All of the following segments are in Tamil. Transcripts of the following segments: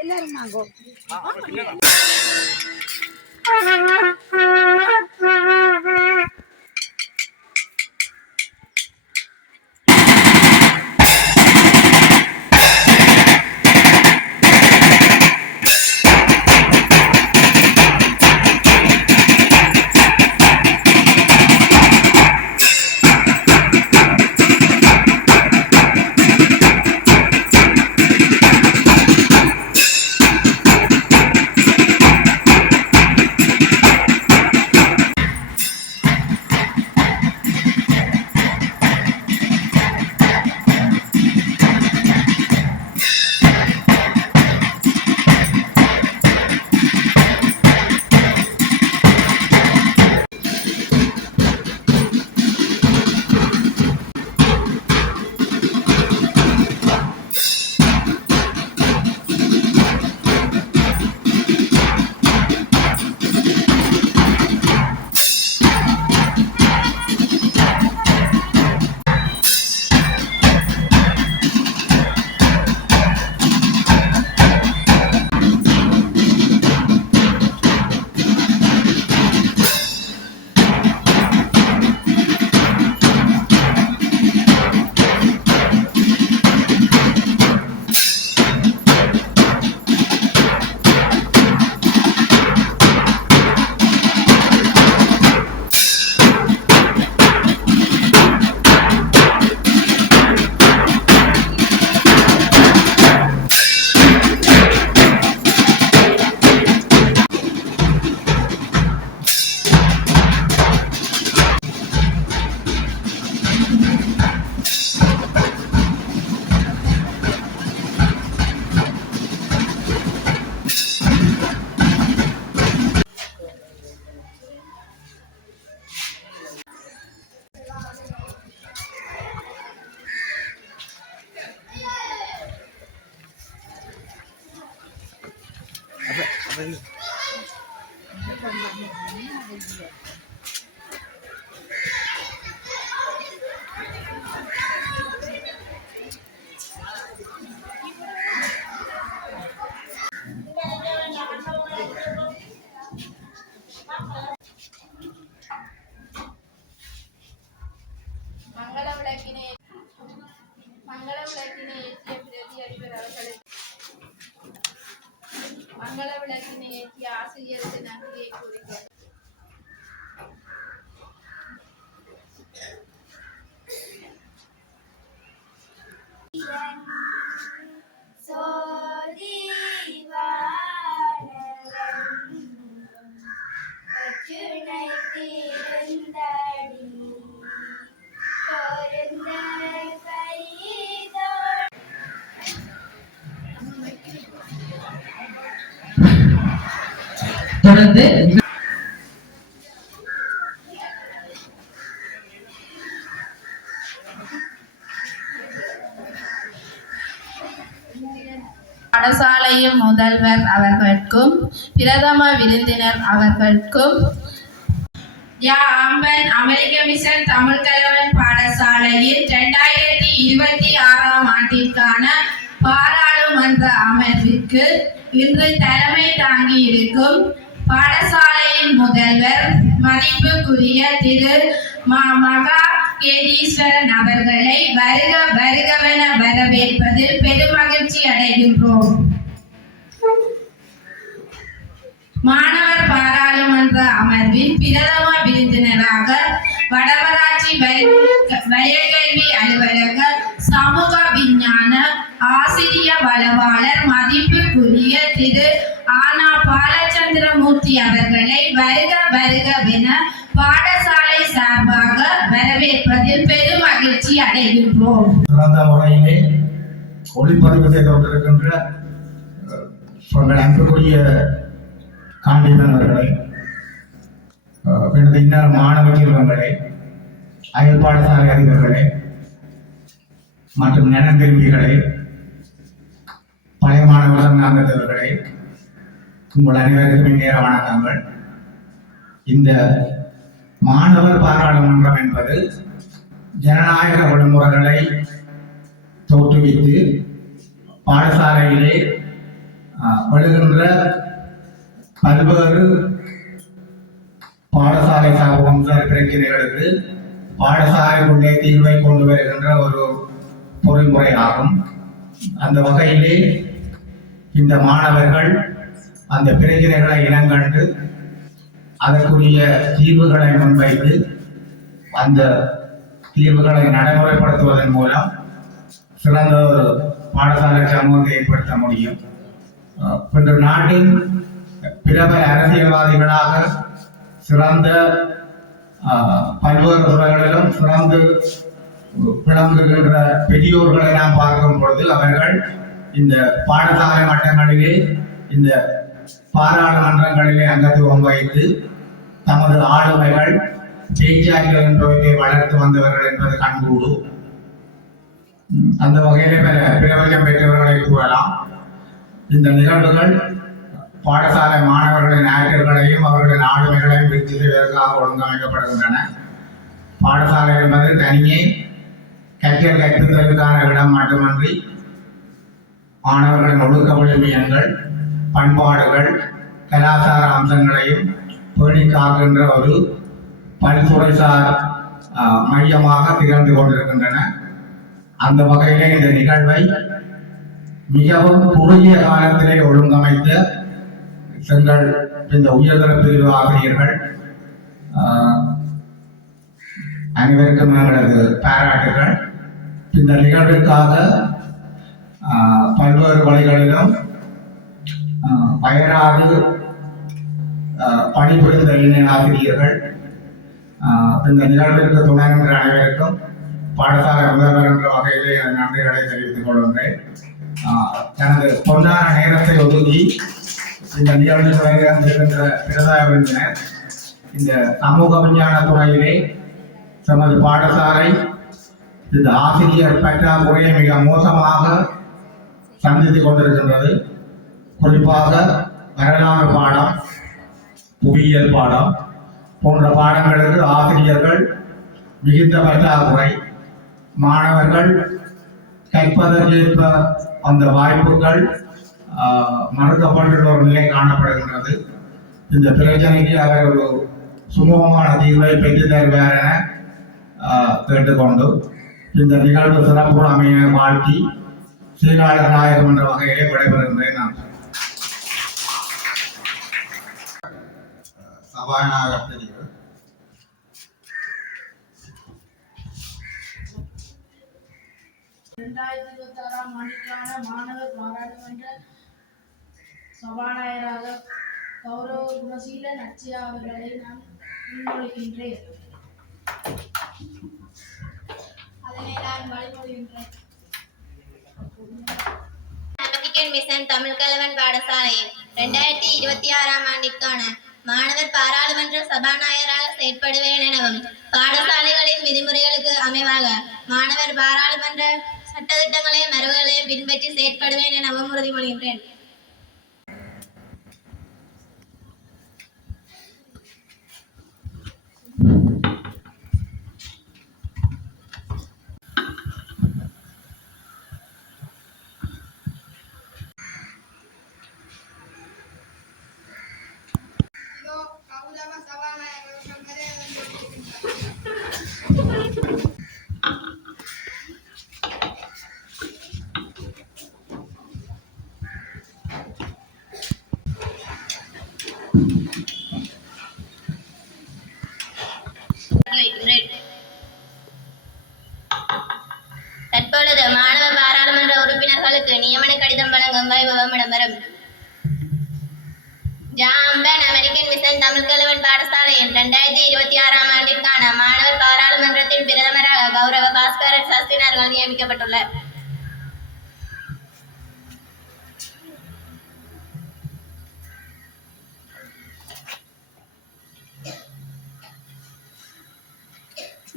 எல்லாரும் வாங்கோ. மங்கள விளக்கினை ஏற்றிய ஆசிரியருக்கு நன்றியை கூறுகிறேன். தொடர்ந்து பாடசாலையின் முதல்வர் அவர்களுக்கும் பிரதம விருந்தினர் அவர்களுக்கும் அம்பன் அமெரிக்க மிஷன் தமிழ் கலவன் பாடசாலையில் 2026 ஆண்டிற்கான பாராளுமன்ற அமர்விற்கு இன்று தலைமை தாங்கி இருக்கும் பாடசாலையின் முதல்வர் மதிப்புக்குரிய திரு மகா கேதீஸ்வரன் அவர்களை வருக வருகவென வரவேற்பதில் பெருமகிழ்ச்சி அடைகின்றோம். மாணவர் பாராளுமன்ற அமர்வில் பிரதம விருந்தினராக வடமராட்சி வயக்கல்வி அலுவலக சமூக விஞ்ஞான ஆசிரிய வளவாளர் மதிப்புக்குரிய திரு ஆனா பாலச்சந்திரமூர்த்தி அவர்களை வருக வருகவென பாடசாலை சார்பாக வரவேற்பதில் பெரும் மகிழ்ச்சி அடைகின்றோம். சிறந்த முறையிலே ஒளிப்பதிவு செய்து கொண்டிருக்கின்ற அன்புக்குரிய காண்டிதன் அவர்களை, எனது இன்னொரு மாணவ செல்வங்களே, அயல் பாடசாலை அதிபர்களே மற்றும் நலன்விரும்பிகளே, பழைய மாணவர் சங்காங்கத்தவர்களே, உங்கள் அனைவருக்கும் நேர வணக்கங்கள். இந்த மாணவர் பாராளுமன்றம் என்பது ஜனநாயக விடுமுறைகளை தோற்றுவித்து பாடசாலையிலே வருகின்ற பல்வேறு பாடசாலை சார்ந்த பிரச்சனைகளுக்கு பாடசாலைக்குள்ளே தீர்வை கொண்டு வருகின்ற ஒரு பொறிமுறையாகும். அந்த வகையிலே இந்த மாணவர்கள் அந்த பிரச்சனைகளை இனங்கண்டு அதற்குரிய தீர்வுகளை முன்வைத்து அந்த தீர்வுகளை நடைமுறைப்படுத்துவதன் மூலம் சிறந்த ஒரு பாடசாலை சமூகத்தை ஏற்படுத்த முடியும். இன்று நாட்டின் பிரபல அரசியல்வாதிகளாக சிறந்த பல்வேறு துறைகளிலும் சிறந்து விளங்குகின்ற பெரியோர்களை நாம் பார்க்கும் பொழுது அவர்கள் இந்த பாடசாலை மட்டங்களிலே இந்த பாராளுமன்றங்களிலே அங்கத்துவம் வைத்து தமது ஆளுமைகள் பேச்சாற்றல் என்பவற்றை வளர்த்து வந்தவர்கள் என்பது கண்கூடு. அந்த வகையிலே பல பிரபலம் பெற்றவர்களை கூறலாம். இந்த நிகழ்வுகள் பாடசாலை மாணவர்களின் ஆற்றல்களையும் அவர்களின் ஆளுமைகளையும் விருத்தி செய்வதற்காக ஒழுங்கமைக்கப்படுகின்றன. பாடசாலை என்பது தனியே கற்றல் கற்பித்தலுக்கான இடம் மட்டுமன்றி மாணவர்களின் ஒழுக்க விழுமியங்கள், பண்பாடுகள், கலாச்சார அம்சங்களையும் பேணி காக்கின்ற ஒரு பல்துறைசார் மையமாக திகழ்ந்து கொண்டிருக்கின்றன. அந்த வகையிலே இந்த நிகழ்வை மிகவும் குறுகிய காலத்திலே ஒழுங்கமைத்த செங்கல் இந்த உயர்தர பிரிவு ஆசிரியர்கள் அனைவருக்கும் எங்களது பாராட்டுகள். இந்த நிகழ்விற்காக பல்வேறு வழிகளிலும் அயராது பணிபுரிந்த இணை ஆசிரியர்கள், இந்த நிகழ்விற்கு துணை நின்ற அனைவருக்கும் பாடசாலை முதல்வர் என்ற வகையிலே நன்றிகளை தெரிவித்துக் கொள்கின்றேன். தனது பொன்னான நேரத்தை ஒதுக்கி இந்த நிகழ்வில் வருகின்ற பிரதாய விருந்தினர், இந்த சமூக விஞ்ஞான துறையிலே தமது பாடசாலை இந்த ஆசிரியர் பற்றாக்குறையை மிக மோசமாக சந்தித்துக் கொண்டிருக்கின்றது. குறிப்பாக வரலாறு பாடம், புவியியல் பாடம் போன்ற பாடங்களுக்கு ஆசிரியர்கள் மிகுந்த பற்றாக்குறை, மாணவர்கள் கற்பதற்கேற்ப அந்த வாய்ப்புகள் மறுக்கப்பட்டுள்ள ஒரு நிலை காணப்படுகின்றது. இந்த பிரச்சனைக்கு அவர் ஒரு சுமூகமான தீர்வை பெற்று தருவார் என கேட்டுக்கொண்டு இந்த நிகழ்வு சிறப்புடன் அமைய வாழ்த்தி சீராளர் நாயகம் என்ற வகையிலே விடைபெறுகின்றேன். நான் சபாநாயகர் தெரிவு 2026ஆம் ஆண்டிற்கான மாணவர் பாராளுமன்ற சபாநாயகராக கௌரவ குணசீலன் அச்சியா அவர்களை நான் முன்மொழிகின்றேன். அதனை நான் வழிமொழிகின்றேன். அமெரிக்கன் மிஷன் தமிழ் கலவன் பாடசாலையில் 2026ஆம் ஆண்டிற்கான மாணவர் பாராளுமன்ற சபாநாயகராக செயற்படுவேன் எனவும் பாடசாலைகளின் விதிமுறைகளுக்கு அமைவாக மாணவர் பாராளுமன்ற சட்டத்திட்டங்களையும் மரபுகளையும் பின்பற்றி செயற்படுவேன் எனவும் உறுதிமொழிகின்றேன். தற்பொழுது மாணவ பாராளுமன்ற உறுப்பினர்களுக்கு நியமன கடிதம் வழங்கும் வைபவம் இடம்பெறும். ஜாம்பன் அமெரிக்கன் மிஷன் தமிழ் கலவன் பாடசாலையின் 2026ஆம் ஆண்டிற்கான மாணவர் பாராளுமன்றத்தின் பிரதமராக கௌரவ பாஸ்கரன் சாஸ்திரியார்கள் நியமிக்கப்பட்டுள்ளார்.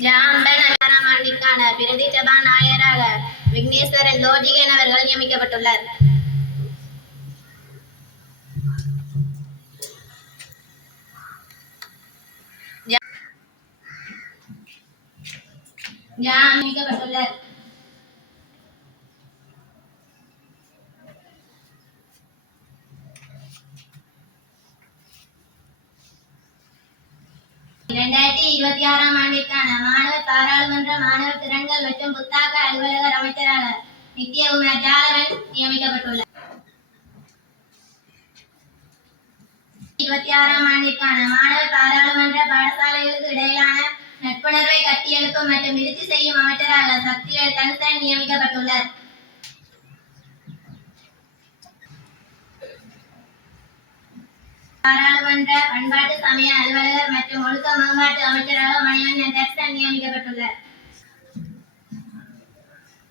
ஜாம்பன் அமெரிக்கான ஆண்டிற்கான பிரதி சபாநாயகராக விக்னேஸ்வரன் லோஜிகன் அவர்கள் நியமிக்கப்பட்டுள்ளார். நியமிக்கப்பட்டுள்ளார். ஆண்டிற்கான மாணவர் பாராளுமன்ற மாணவர் திறன்கள் மற்றும் புத்தாக்க அலுவலக அமைச்சராக நித்யகுமார் ஜாலவன் நியமிக்கப்பட்டுள்ளார். 2026 ஆண்டிற்கான மாணவர் பாராளுமன்ற பாடசாலைகளுக்கு இடையிலான நட்புணர்வை கட்டியெழுப்பும் மற்றும் விருத்தி செய்யும் அமைச்சராக சக்திவேல் தனுசன் நியமிக்கப்பட்டுள்ளார். பாராளுமன்ற பண்பாட்டு சமய அலுவலகர் மற்றும் ஒழுக்க மேம்பாட்டு அமைச்சராக மணிவண்ணன் தர்சன் நியமிக்கப்பட்டுள்ளார்.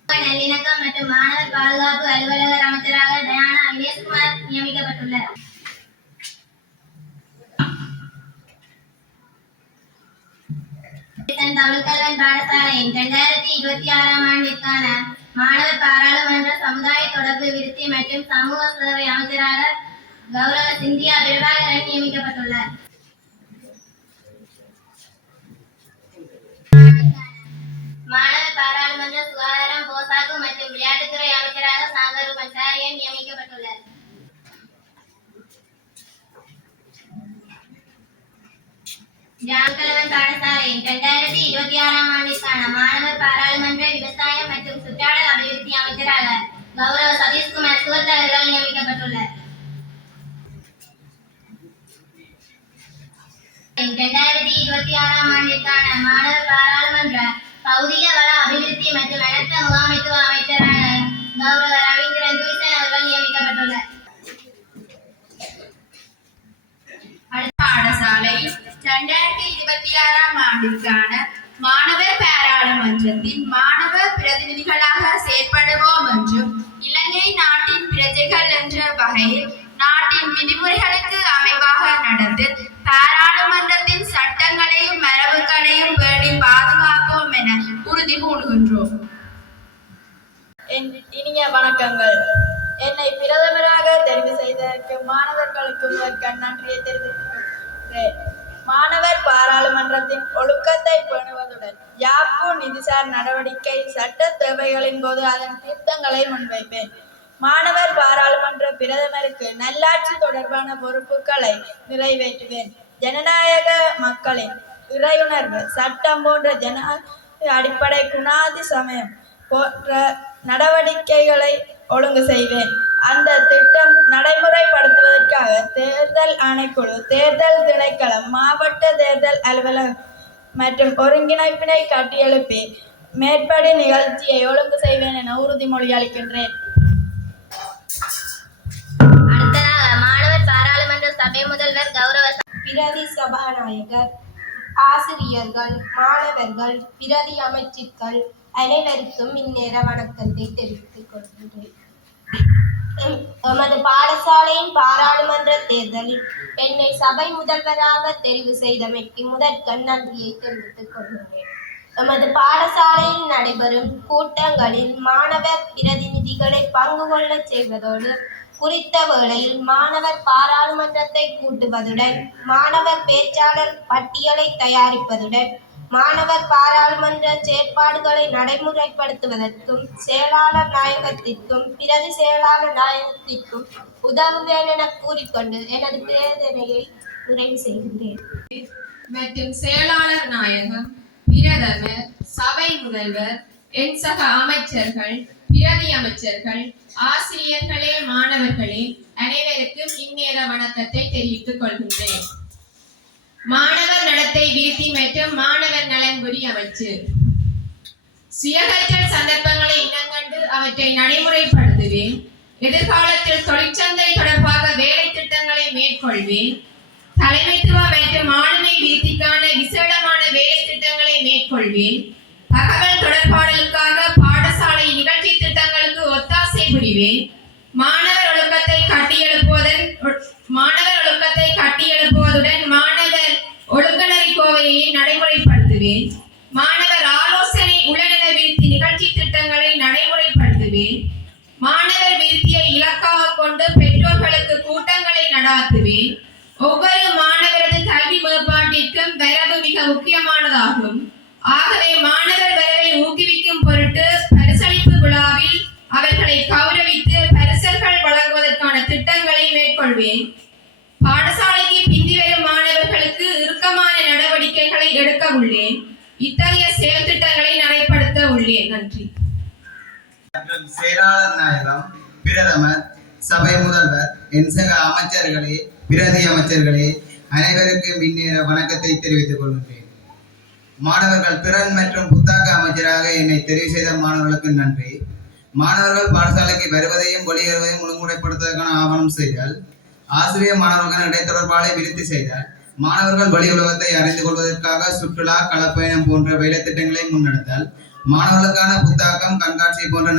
நல்லிணக்கம் மற்றும் மாணவர் பாதுகாப்பு அலுவலகர் அமைச்சராக டயானா விஜயகுமார் நியமிக்கப்பட்டுள்ளார். தமிழ்கல்வன் பாடசாலையின் 2026 ஆண்டிற்கான மாணவர் பாராளுமன்ற சமுதாய தொடர்பு விருத்தி மற்றும் சமூக சேவை அமைச்சராக கௌரவ சிந்தியா பிரபாகரன் நியமிக்கப்பட்டுள்ளார். மாணவர் பாராளுமன்ற சுகாதாரம் போசாக்கு மற்றும் விளையாட்டுத்துறை அமைச்சராக சாந்தரு பஞ்சாரியன் நியமிக்கப்பட்டுள்ளார். ஜான்கலவன் பாடசாலையின் 2026 ஆண்டிற்கான மாணவர் பாராளுமன்ற விவசாயம் மற்றும் சுற்றாடல் அபிவிருத்தி அமைச்சராக கௌரவ சதீஷ்குமார் சுவர்த் அவர்கள் நியமிக்கப்பட்டுள்ளார். 2026 ஆண்டிற்கான மாணவர் பாராளுமன்ற பௌதிக வள அபிவிருத்தி மற்றும் அனர்த்த முகாமைத்துவ அமைச்சராக கௌரவ ரவீந்திரன் துய்சன் அவர்கள் நியமிக்கப்பட்டுள்ளார். பாடசாலை 2026 ஆண்டிற்கான மாணவர் பாராளுமன்றத்தின் மாணவர் பிரதிநிதிகளாக செயற்படுவோம் என்றும் இலங்கை நாட்டின் பிரஜைகள் என்ற வகையில் நாட்டின் விதிமுறைகளுக்கு அமைவாக நடந்து பாராளுமன்றத்தின் சட்டங்களையும் மரபுகளையும் பேணி பாதுகாப்போம் என உறுதி பூணுகின்றோம். இனிய வணக்கங்கள். என்னை பிரதமராக தெரிவு செய்ததற்கு மாணவர்களுக்கு முதற்கண் நன்றியை தெரிவித்துள்ளேன். மாணவர் பாராளுமன்றத்தின் ஒழுக்கத்தை பேணுவதுடன் யாப்பு நிதிசார் நடவடிக்கை சட்ட தேவைகளின் போது அதன் திருத்தங்களை முன்வைப்பேன். மாணவர் பாராளுமன்ற பிரதமருக்கு நல்லாட்சி தொடர்பான பொறுப்புகளை நிறைவேற்றுவேன். ஜனநாயக மக்களின் இறையுணர்வு சட்டம் போன்ற ஜனநாயக அடிப்படை குணாதி சமயம் போன்ற நடவடிக்கைகளை ஒழுங்கு செய்வேன். அந்த திட்டம் நடைமுறைப்படுத்துவதற்காக தேர்தல் ஆணைக்குழு, தேர்தல் திணைக்களம், மாவட்ட தேர்தல் அலுவலகம் மற்றும் ஒருங்கிணைப்பினை கட்டியெழுப்பி மேற்படி நிகழ்ச்சியை ஒழுங்கு செய்வேன் என உறுதிமொழி அளிக்கின்றேன். அடுத்ததாக மாணவர் பாராளுமன்ற சபை முதல்வர் கௌரவ பிரதி சபாநாயகர், ஆசிரியர்கள், மாணவர்கள், பிரதி அமைச்சர்கள் அனைவருக்கும் இந்நேர வணக்கத்தை தெரிவித்துக் கொள்கின்றேன். எமது பாடசாலையின் பாராளுமன்ற தேர்தலில் என்னை சபை முதல்வராக தெரிவு செய்தமைக்கு முதற்கண் நன்றியை தெரிவித்துக் கொள்கின்றேன். எமது பாடசாலையில் நடைபெறும் கூட்டங்களில் மாணவர் பிரதிநிதிகளை பங்கு கொள்ள செய்வதோடு குறித்த வேளையில் மாணவர் பாராளுமன்றத்தை கூட்டுவதுடன் மாணவர் பேச்சாளர் பட்டியலை தயாரிப்பதுடன் மாணவர் பாராளுமன்ற செயற்பாடுகளை நடைமுறைப்படுத்துவதற்கும் செயலாளர் நாயகத்திற்கும் பிரதி செயலாளர் நாயகத்திற்கும் உதவுவேன் என கூறிக்கொண்டு எனது பிரேதனையை நிறைவு செய்கின்றேன். மற்றும் செயலாளர் நாயகம், பிரதமர், சபை முதல்வர், என் சக அமைச்சர்கள், பிரதி அமைச்சர்கள், ஆசிரியர்களே, மாணவர்களே அனைவருக்கும் இந்நேர வணக்கத்தை தெரிவித்துக் கொள்கின்றேன். மாணவர் நடத்தை விருத்தி மற்றும் மாணவர் நலன்புரி அமைச்சு சுயகற்றல் சந்தர்ப்பங்களை இனங்கண்டு அவற்றை நடைமுறைப்படுத்துவேன். எதிர்காலத்தில் தொழிற்சந்தை தொடர்பாக வேலை திட்டங்களை மேற்கொள்வேன். தலைமைத்துவ மற்றும் ஆளுமை விருத்திக்கான விசேடமான வேலை திட்டங்களை மேற்கொள்வேன். தகவல் தொடர்பாடலுக்காக பாடசாலை நிகழ்ச்சி திட்டங்களுக்கு ஒத்தாசை புரிவேன். மாணவர் ஒழுக்கத்தை கட்டியெழுப்புவதுடன் மாணவர் ஒழுங்குநெறி கோவையை நடைமுறைப்படுத்துவேன். மாணவர் ஆலோசனை உளநல விருத்தி நிகழ்ச்சி திட்டங்களை நடைமுறைப்படுத்துவேன். மாணவர் விருத்தியை இலக்காக கொண்டு பெற்றோர்களுக்கு கூட்டங்களை நடாத்துவேன். ஒவ்வொரு மாணவரது கல்வி மேம்பாட்டிற்கும் வரவு மிக முக்கியமானதாகும். ஆகவே மாணவர் வரவை உள்ளேன். பாடசாலைக்கு பிந்தி வரும் மாணவர்களுக்கு இறுக்கமான நடவடிக்கைகளை எடுக்க உள்ளேன். இத்தகைய செயல் திட்டங்களை நடைபெறுத்த உள்ளேன். நன்றி. மற்றும் செயலாளர் நாயகம், பிரதமர், சபை முதல்வர், என் சக அமைச்சர்களே, பிரதி அமைச்சர்களே, அனைவருக்கும் இந்நேர வணக்கத்தை தெரிவித்துக் கொள்கின்றேன். மாணவர்கள் திறன் மற்றும் புத்தாக்க அமைச்சராக என்னை தெரிவு செய்த மாணவர்களுக்கு நன்றி. மாணவர்கள் பாடசாலைக்கு வருவதையும் வெளியேறுவதையும் ஒழுங்குமுறைப்படுத்துவதற்கான ஆவணம் செய்தால், ஆசிரியர் மாணவர்களுக்கான இடைத்தொடர்பாலை விருத்தி செய்தால், மாணவர்கள் வெளி உலகத்தை அறிந்து கொள்வதற்காக சுற்றுலா, களப்பயணம் போன்ற வேலை திட்டங்களை முன்னெடுத்தால், மாணவர்களுக்கான புத்தாக்கம், கண்காட்சி போன்ற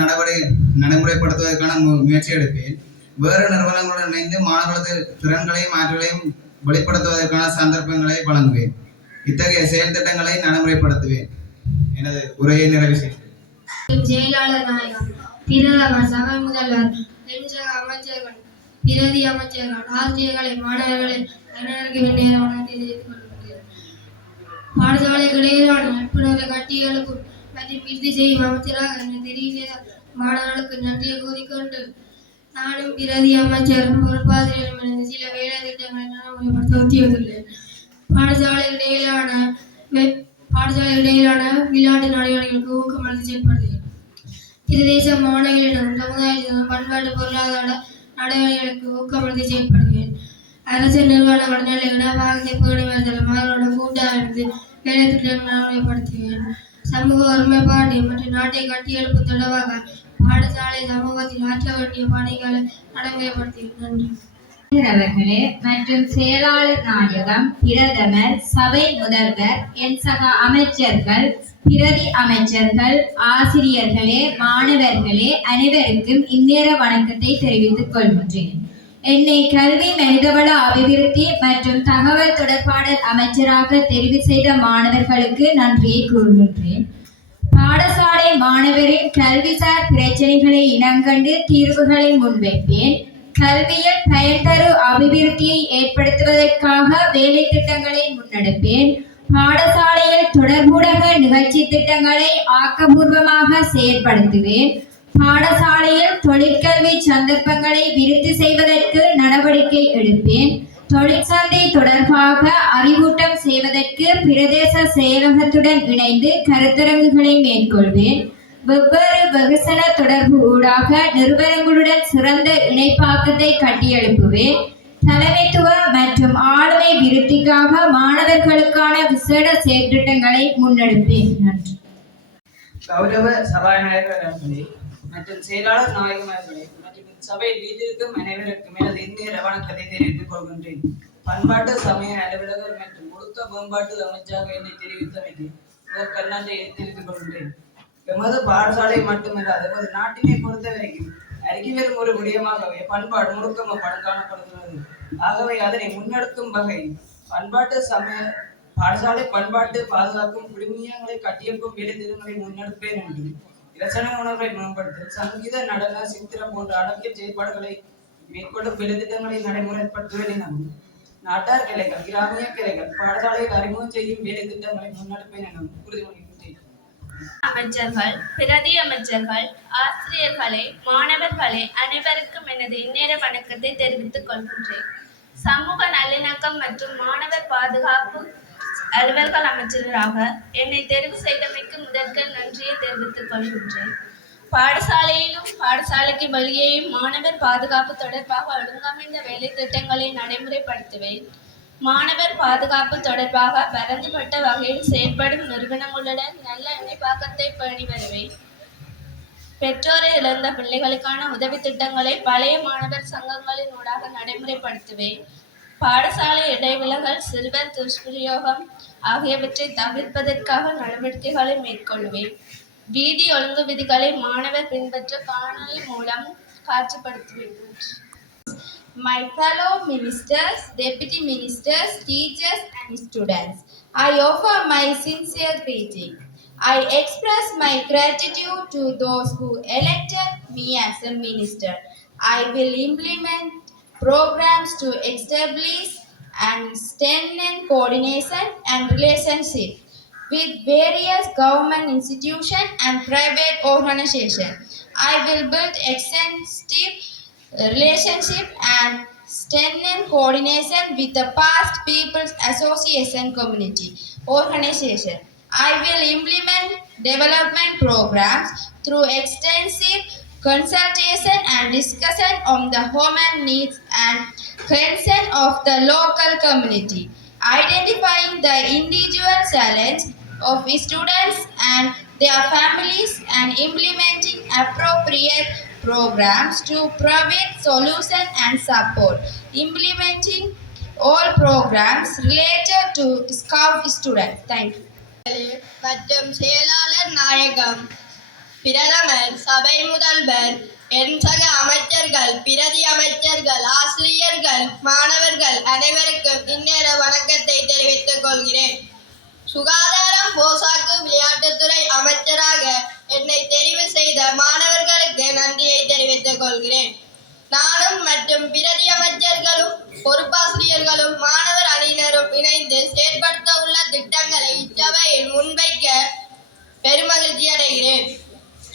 நடைமுறைப்படுத்துவதற்கான முயற்சி எடுப்பேன். வேறு நிறுவனங்களுடன் இணைந்து மாணவர்களது திறன்களையும் ஆற்றலையும் வெளிப்படுத்துவதற்கான சந்தர்ப்பங்களை வழங்குவேன். இத்தகைய செயல் திட்டங்களை நடைமுறைப்படுத்துவேன். எனது உரையை நிறைவு செய்கிறேன். செயலாளர் நாயகம், பிரதமர், சபை முதல்வர், என்சக அமைச்சர்கள், பிரதி அமைச்சர்கள், ஆசிரியர்களை, மாணவர்களை அனைவருக்கும் இந்நேர வணக்கத்தை தெரிவித்துக் கொள்கிறேன். பாடசாலைக்கு இடையிலான நட்புணர்வை கட்டியெழுப்பும் மற்றும் விருத்தி செய்யும் அமைச்சராக என்னை தெரிவு செய்த மாணவர்களுக்கு நன்றியை கூறிக்கொண்டு, நானும் பிரதி அமைச்சரும் பொறுப்பாசிரியரும் இணைந்து சில வேலை திட்டங்களை நடைமுறைப்படுத்த ஒத்திவைத்துள்ளேன். பாடசாலை இடையிலான விளையாட்டு நடவடிக்கைகளுக்கு ஊக்கமளித்து செயல்படுகிறேன். பிரதேச மாணவர்களிடம் சமுதாயத்திடம் பண்பாட்டு பொருளாதார நடவடிக்கைகளுக்கு ஊக்கமளித்து செயல்படுகிறேன். அரசு நிறுவனங்கள் நிலை இனவாகத்தை பேணுவதில் மாணவர்களோட கூட்டாக வேலை திட்டங்களை நடைமுறைப்படுத்துகிறேன். சமூக ஒருமைப்பாடு மற்றும் நாட்டை கட்டியெழுப்பும் தொடர்பாக பாடசாலை சமூகத்தில் ஆற்ற வேண்டிய பணிகளை நடைமுறைப்படுத்துகிறேன். நன்றி. அவர்களே மற்றும் செயலாளர் நாயகம், பிரதமர், சபை முதல்வர், என் சக அமைச்சர்கள், பிரதி அமைச்சர்கள், ஆசிரியர்களே, மாணவர்களே அனைவருக்கும் இந்நேர வணக்கத்தை தெரிவித்துக் கொள்கின்றேன். என்னை கல்வி, மனிதவள அபிவிருத்தி மற்றும் தகவல் தொடர்பாடல் அமைச்சராக தெரிவு செய்த மாணவர்களுக்கு நன்றியை கூறுகின்றேன். பாடசாலை மாணவரின் கல்விசார் பிரச்சனைகளை இனங்கண்டு தீர்வுகளை முன்வைப்பேன். கல்வியில் பயன்தரு அபிவிருத்தியை ஏற்படுத்துவதற்காக வேலை திட்டங்களை முன்னெடுப்பேன். பாடசாலையில் தொடர்புடைய நிகழ்ச்சி திட்டங்களை ஆக்கப்பூர்வமாக செயற்படுத்துவேன். பாடசாலையில் தொழிற்கல்வி சந்தர்ப்பங்களை விருத்தி செய்வதற்கு நடவடிக்கை எடுப்பேன். தொழிற்சந்தை தொடர்பாக அறிவூட்டம் செய்வதற்கு பிரதேச செயலகத்துடன் இணைந்து கருத்தரங்குகளை மேற்கொள்வேன். வெவ்வேறு வெகுசன தொடர்பு ஊடாக நிறுவனங்களுடன் சிறந்த இணைப்பாக்கத்தை கட்டியெழுப்புவேன். தலைமைத்துவ மற்றும் ஆளுமை விருத்திக்காக மாணவர்களுக்கான விசேட செயற்திட்டங்களை முன்னெடுப்பேன். நன்றி. கௌரவ சபாநாயகர் அவர்களே மற்றும் செயலாளர் நாயகம் அவர்களே மற்றும் சபையில் வீட்டிற்கும் அனைவருக்கும் எனது இந்நேர வணக்கத்தை தெரிவித்துக் கொள்கின்றேன். பண்பாட்டு சமய அலுவலகர் மற்றும் ஒழுக்க மேம்பாட்டு அமைச்சாக என்னை தெரிவித்தமைக்கு இதற்கு நன்றியை தெரிவித்துக் கொள்கின்றேன். எமது பாடசாலை மட்டுமல்லாது எமது நாட்டினை பொறுத்த வரைக்கும் அருகி வரும் ஒரு விடயமாகவே பண்பாடு முழுக்கமப்படம் காணப்படுகிறது. ஆகவே அதனை முன்னெடுக்கும் வகையில் பண்பாட்டு சமய பாடசாலை பண்பாட்டு பாதுகாக்கும் குடிமையங்களை கட்டியெழுப்பும் வேலை திட்டங்களை முன்னெடுப்பேன் என்று இலசன உணர்வை மேம்படுத்த சங்கீத, நடன, சித்திரம் போன்ற அடக்கிய செயற்பாடுகளை மேற்கொள்ளும் வேலை திட்டங்களை நடைமுறைப்படுத்துவேன் எனவும் நாட்டார் கிளைகள், கிராமிய கிளைகள் பாடசாலையில் அறிமுகம் செய்யும் வேலை திட்டங்களை முன்னெடுப்பேன் எனவும் உறுதிமொழிகின்றேன். அமைச்சர்கள், பிரதி அமைச்சர்கள், ஆசிரியர்களே, மாணவர்களே அனைவருக்கும் எனது இந்நேர வணக்கத்தை தெரிவித்துக் கொள்கின்றேன். சமூக நல்லிணக்கம் மற்றும் மாணவர் பாதுகாப்பு அலுவல்கள் அமைச்சராக என்னை தெரிவு செய்தமைக்கு முதற்கண் நன்றியை தெரிவித்துக் கொள்கின்றேன். பாடசாலையிலும் பாடசாலைக்கு வெளியேயும் மாணவர் பாதுகாப்பு தொடர்பாக ஒழுங்கமைந்த வேலை திட்டங்களை நடைமுறைப்படுத்துவேன். மாணவர் பாதுகாப்பு தொடர்பாக பரந்துபட்ட வகையில் செயற்படும் நிறுவனங்களுடன் நல்ல இணைப்பாக்கத்தை பேணி வருவேன். பெற்றோரை இழந்த பிள்ளைகளுக்கான உதவி திட்டங்களை பழைய மாணவர் சங்கங்களின் ஊடாக நடைமுறைப்படுத்துவேன். பாடசாலை இடைவிலகல், சிறுவர் துஷ்பிரயோகம் ஆகியவற்றை தவிர்ப்பதற்காக நடவடிக்கைகளை மேற்கொள்வேன். வீதி ஒழுங்கு விதிகளை மாணவர் பின்பற்ற காணொலி மூலம் காட்சிப்படுத்துவேன். My fellow ministers, deputy ministers, teachers and students, I offer my sincere greeting. I express my gratitude to those who elected me as a minister. I will implement programs to establish and strengthen coordination and relationship with various government institutions and private organizations. I will build extensive relationship and 10 in coordination with the past People's Association community organization. I will implement development programs through extensive consultation and discussion on the human needs and concern of the local community, identifying the individual challenge of students and their families and implementing appropriate programs to provide solution and support, implementing all programs related to Scout students. Thank you. மற்றும் செயலாளர் நாயகம் பிரதமர் சபை முதல்வர் என் சக அமைச்சர்கள் பிரதி அமைச்சர்கள் ஆசிரியர்கள் மாணவர்கள் அனைவருக்கும் இந்நேர வணக்கத்தை தெரிவித்துக் கொள்கிறேன். சுகாதாரம் போசாக்கு விளையாட்டுத்துறை அமைச்சராக என்னை தெரிவு செய்த மாணவர்களுக்கு நன்றியை தெரிவித்துக் கொள்கிறேன். நானும் மற்றும் பிரதி அமைச்சர்களும் பொறுப்பாசிரியர்களும் மாணவர் அணியினரும் இணைந்து செயற்படுத்த உள்ள திட்டங்களை இச்சபையில் முன்வைக்க பெருமகிழ்ச்சி அடைகிறேன்.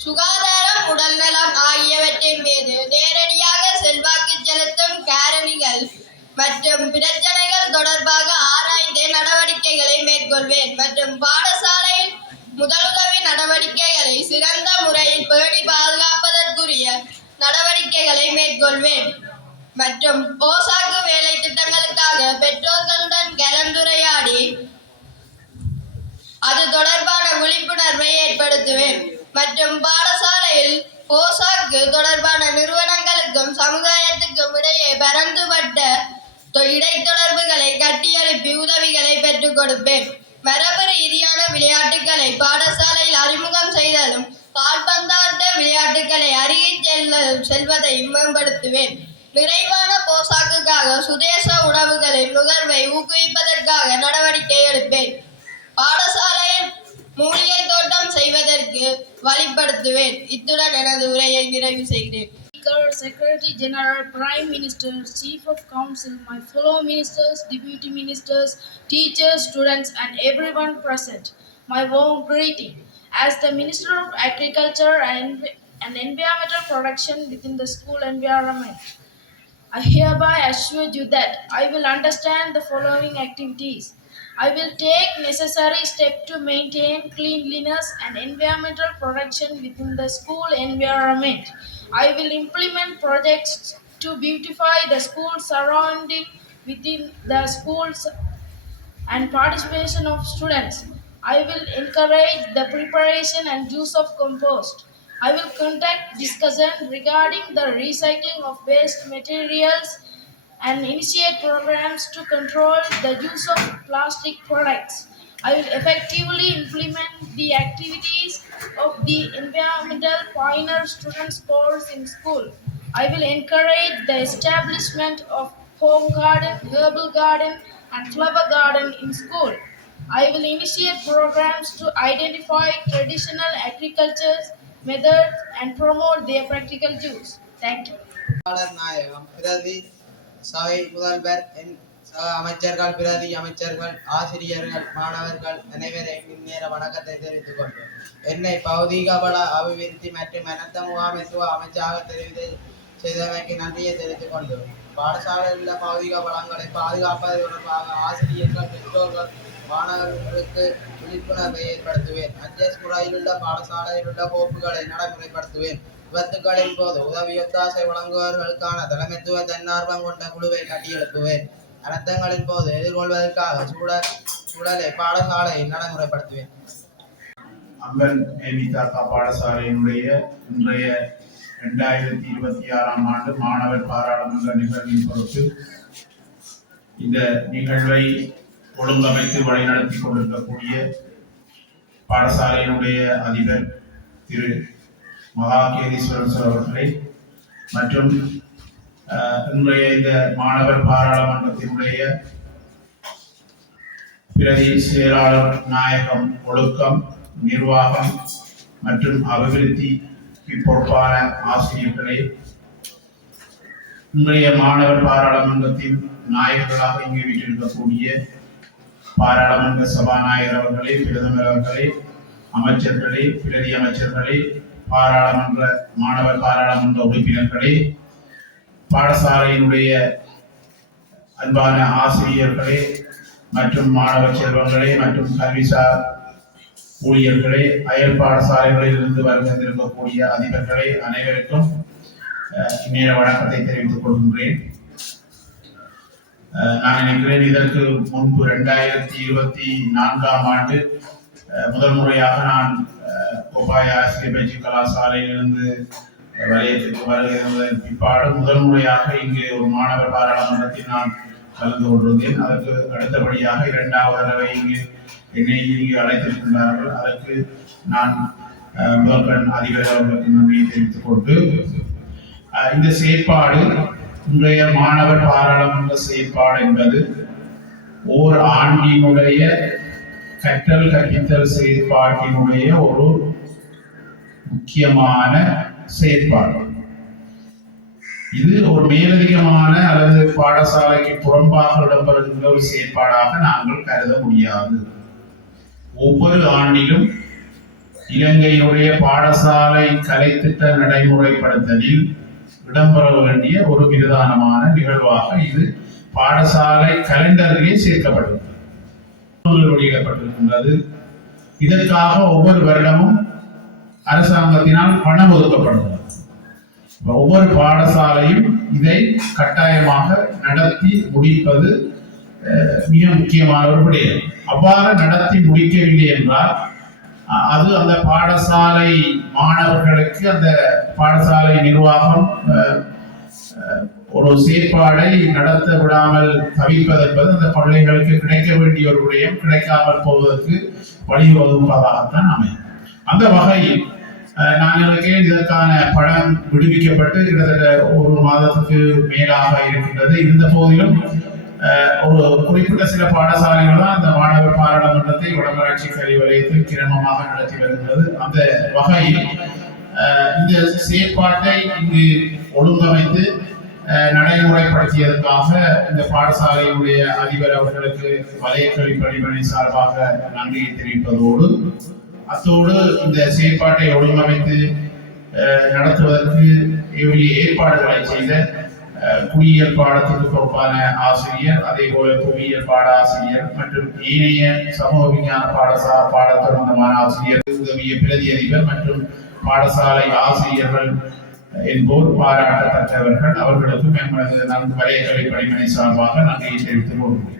சுகாதாரம், உடல்நலம் ஆகியவற்றின் மீது நேரடியாக செல்வாக்கு செலுத்தும் காரணிகள் மற்றும் பிரச்சனைகள் தொடர்பாக ஆராய்ந்து நடவடிக்கைகளை மேற்கொள்வேன் மற்றும் பாடசாலையில் முதலுதவி நடவடிக்கைகளை சிறந்த முறையில் பேணி பாதுகாப்பதற்குரிய நடவடிக்கைகளை மேற்கொள்வேன் மற்றும் போசாக்கு வேலை திட்டங்களுக்காக பெற்றோர்களுடன் கலந்துரையாடி அது தொடர்பான விழிப்புணர்வை ஏற்படுத்துவேன் மற்றும் பாடசாலையில் போசாக்கு தொடர்பான நிறுவனங்களுக்கும் சமுதாயத்துக்கும் இடையே பரந்துபட்ட இடைத்தொடர்புகளை கட்டியெழுப்பி உதவிகளை பெற்றுக் கொடுப்பேன். மரபு ரீதியான விளையாட்டுகளை பாடசாலையில் அறிமுகம் செய்தலும் கால்பந்தாட்ட விளையாட்டுகளை அருகே செல்வதை மேம்படுத்துவேன். நிறைவான போசாக்குக்காக சுதேச உணவுகளின் நுகர்வை ஊக்குவிப்பதற்காக நடவடிக்கை எடுப்பேன். பாடசாலையில் மூலிகை தோட்டம் செய்வதற்கு வழிப்படுத்துவேன். இத்துடன் எனது உரையை நிறைவு செய்கிறேன். Secretary General, Prime Minister, Chief of Council, my fellow ministers, deputy ministers, teachers, students, and everyone present, my warm greeting. As the Minister of Agriculture and Environmental Protection within the school environment, I hereby assure you that I will understand the following activities. I will take necessary steps to maintain cleanliness and environmental protection within the school environment. I will implement projects to beautify the school surrounding within the schools and participation of students. I will encourage the preparation and use of compost. I will conduct discussion regarding the recycling of waste materials and initiate programs to control the use of plastic products. I will effectively implement the activities of the environmental pioneer students course in school. I will encourage the establishment of home garden, herbal garden, and flower garden in school. I will initiate programs to identify traditional agriculture methods and promote their practical use. Thank you. நாயகம் பிரதி சபை முதல்வர் என் சக அமைச்சர்கள் பிரதி அமைச்சர்கள் ஆசிரியர்கள் மாணவர்கள் அனைவரையும் இந்நேர வணக்கத்தை தெரிவித்துக் கொண்டோம். என்னை பௌதீக வள அபிவிருத்தி மற்றும் அனர்த்த முகாமைத்துவ அமைச்சாக தெரிவு செய்தமைக்கு நன்றியை தெரிவித்துக் கொண்டோம். பாடசாலையில் உள்ள பௌதீக வளங்களை பாதுகாப்பது தொடர்பாக ஆசிரியர்கள் பெற்றோர்கள் மாணவர்களுக்கு விழிப்புணர்வை ஏற்படுத்துவேன். அட்ஜஸ் முறையில் உள்ள பாடசாலையில் உள்ள கோப்புகளை நடைமுறைப்படுத்துவேன். விபத்துக்களின் போது உதவி ஒத்தாசை வழங்குபவர்களுக்கான தலைமைத்துவ தன்னார்வம் கொண்ட குழுவை கட்டியெழுப்புவேன். அனர்த்தங்களின் போது எதிர்கொள்வதற்காக சூழலை பாடசாலையில் நடைமுறைப்படுத்துவேன். அம்பன் நேமிதாக்கா பாடசாலையினுடைய இன்றைய 2026ஆம் ஆண்டு மாணவர் பாராளுமன்ற நிகழ்வின் பொறுத்து இந்த நிகழ்வை ஒழுங்கமைத்து வழிநடத்தி கொண்டிருக்கக்கூடிய பாடசாலையினுடைய அதிபர் திரு மகாகேதீஸ்வரன் சார் அவர்களை மற்றும் இன்றைய இந்த மாணவர் பாராளுமன்றத்தினுடைய பிரதி செயலாளர் நாயகம் ஒழுக்கம் நிர்வாகம் மற்றும் அபிவிருத்திக்கு பொறுப்பான ஆசிரியர்களே, இன்றைய மாணவர் பாராளுமன்றத்தின் நாயகர்களாக இங்கு வீட்டிருக்கக்கூடிய பாராளுமன்ற சபாநாயகர் அவர்களே, பிரதமர் அவர்களே, அமைச்சர்களே, பிரதி அமைச்சர்களே, மாணவர் பாராளுமன்ற உறுப்பினர்களே, பாடசாலையினுடைய அன்பான ஆசிரியர்களே மற்றும் மாணவ செல்வங்களே மற்றும் கல்விசார் ஊழியர்களே, அயல் பாடசாலைகளில் இருந்து வருகின்றிருக்கக்கூடிய அதிபர்களே, அனைவருக்கும் இந்நேர வணக்கத்தை தெரிவித்துக் கொள்கின்றேன். நான் நினைக்கிறேன் இதற்கு முன்பு 2024ஆம் ஆண்டு முதல் முறையாக நான் கோப்பாய ஆசிரியர் பயிற்சி கலாசாலையிலிருந்து வலயத்திற்கு வருகிறதன் பிற்பாடு முதல் முறையாக இங்கு ஒரு மாணவர் பாராளுமன்றத்தில் நான் கலந்து கொண்டிருந்தேன். அதற்கு அடுத்தபடியாக 2வது தடவை என்னை இங்கு அழைத்திருக்கின்றார்கள். அதற்கு நான் முதல்வன் அதிபர் அவர்களுக்கு நன்றியை தெரிவித்துக் கொண்டு இந்த செயற்பாடு இன்றைய மாணவர் பாராளுமன்ற செயற்பாடு என்பது ஓர் ஆண்டினுடைய கற்றல் கற்பித்தல் செயற்பாட்டினுடைய ஒரு முக்கியமான செயற்பாடு. இது ஒரு மேலதிகமான அல்லது பாடசாலைக்கு புறம்பாக இடம்பெறுகின்ற ஒரு செயற்பாடாக நாங்கள் கருத முடியாது. ஒவ்வொரு ஆண்டிலும் இலங்கையினுடைய பாடசாலை கலைத்திட்ட நடைமுறைப்படுத்தலில் இடம்பெற வேண்டிய ஒரு பிரதானமான நிகழ்வாக இது பாடசாலை கலண்டரிலே சேர்க்கப்பட்டிருக்கிறது, வெளியிடப்பட்டிருக்கின்றது. இதற்காக ஒவ்வொரு வருடமும் அரசாங்கத்தினால் பணம் ஒதுக்கப்படுகிறது. ஒவ்வொரு பாடசாலையும் இதை கட்டாயமாக நடத்தி முடிப்பது மிக முக்கியமான ஒரு விடயம். அவ்வாறு நடத்தி முடிக்கவில்லை என்றால் அது அந்த பாடசாலை மாணவர்களுக்கு அந்த பாடசாலை நிர்வாகம் ஒரு செயற்பாடை நடத்த விடாமல் தவிர்ப்பது என்பது அந்த பள்ளிகளுக்கு கிடைக்க வேண்டிய ஒரு விடயம் கிடைக்காமல் போவதற்கு வழிவகுப்பதாகத்தான் அமையும். அந்த வகையில் நான் நினைக்கிறேன் இதற்கான பணம் விடுவிக்கப்பட்டு கிட்டத்தட்ட ஒரு மாதத்துக்கு மேலாக இருக்கின்றது. இருந்த போதிலும் ஒரு குறிப்பிட்ட சில பாடசாலைகள் தான் அந்த மாணவர் பாராளுமன்றத்தை வடமராட்சி கல்வி வலயத்தில் கிரமமாக நடத்தி வருகிறது. அந்த வகையில் இந்த செயற்பாட்டை இங்கு ஒழுங்கமைத்து நடைமுறைப்படுத்தியதற்காக இந்த பாடசாலையுடைய அதிபர் அவர்களுக்கு வலய கல்வி பணிமனை சார்பாக நன்றியை தெரிவிப்பதோடு அத்தோடு இந்த செயற்பாட்டை ஒழுங்கமைத்து நடத்துவதற்கு ஏற்பாடுகளை செய்த குடியியல் பாடத்திற்கு பொறுப்பான ஆசிரியர், அதே போல புவியியல் பாட ஆசிரியர் மற்றும் ஏனைய சமூக விஞ்ஞான பாட தொடர்பான ஆசிரியர், உதவிய பிரதி அதிபர் மற்றும் பாடசாலை ஆசிரியர்கள் என்போர் பாராட்டத்தக்கவர்கள். அவர்களுக்கும் எமது வலய கல்வி பணிமனை சார்பாக நன்றியை தெரிவித்துக் கொள்கிறேன்.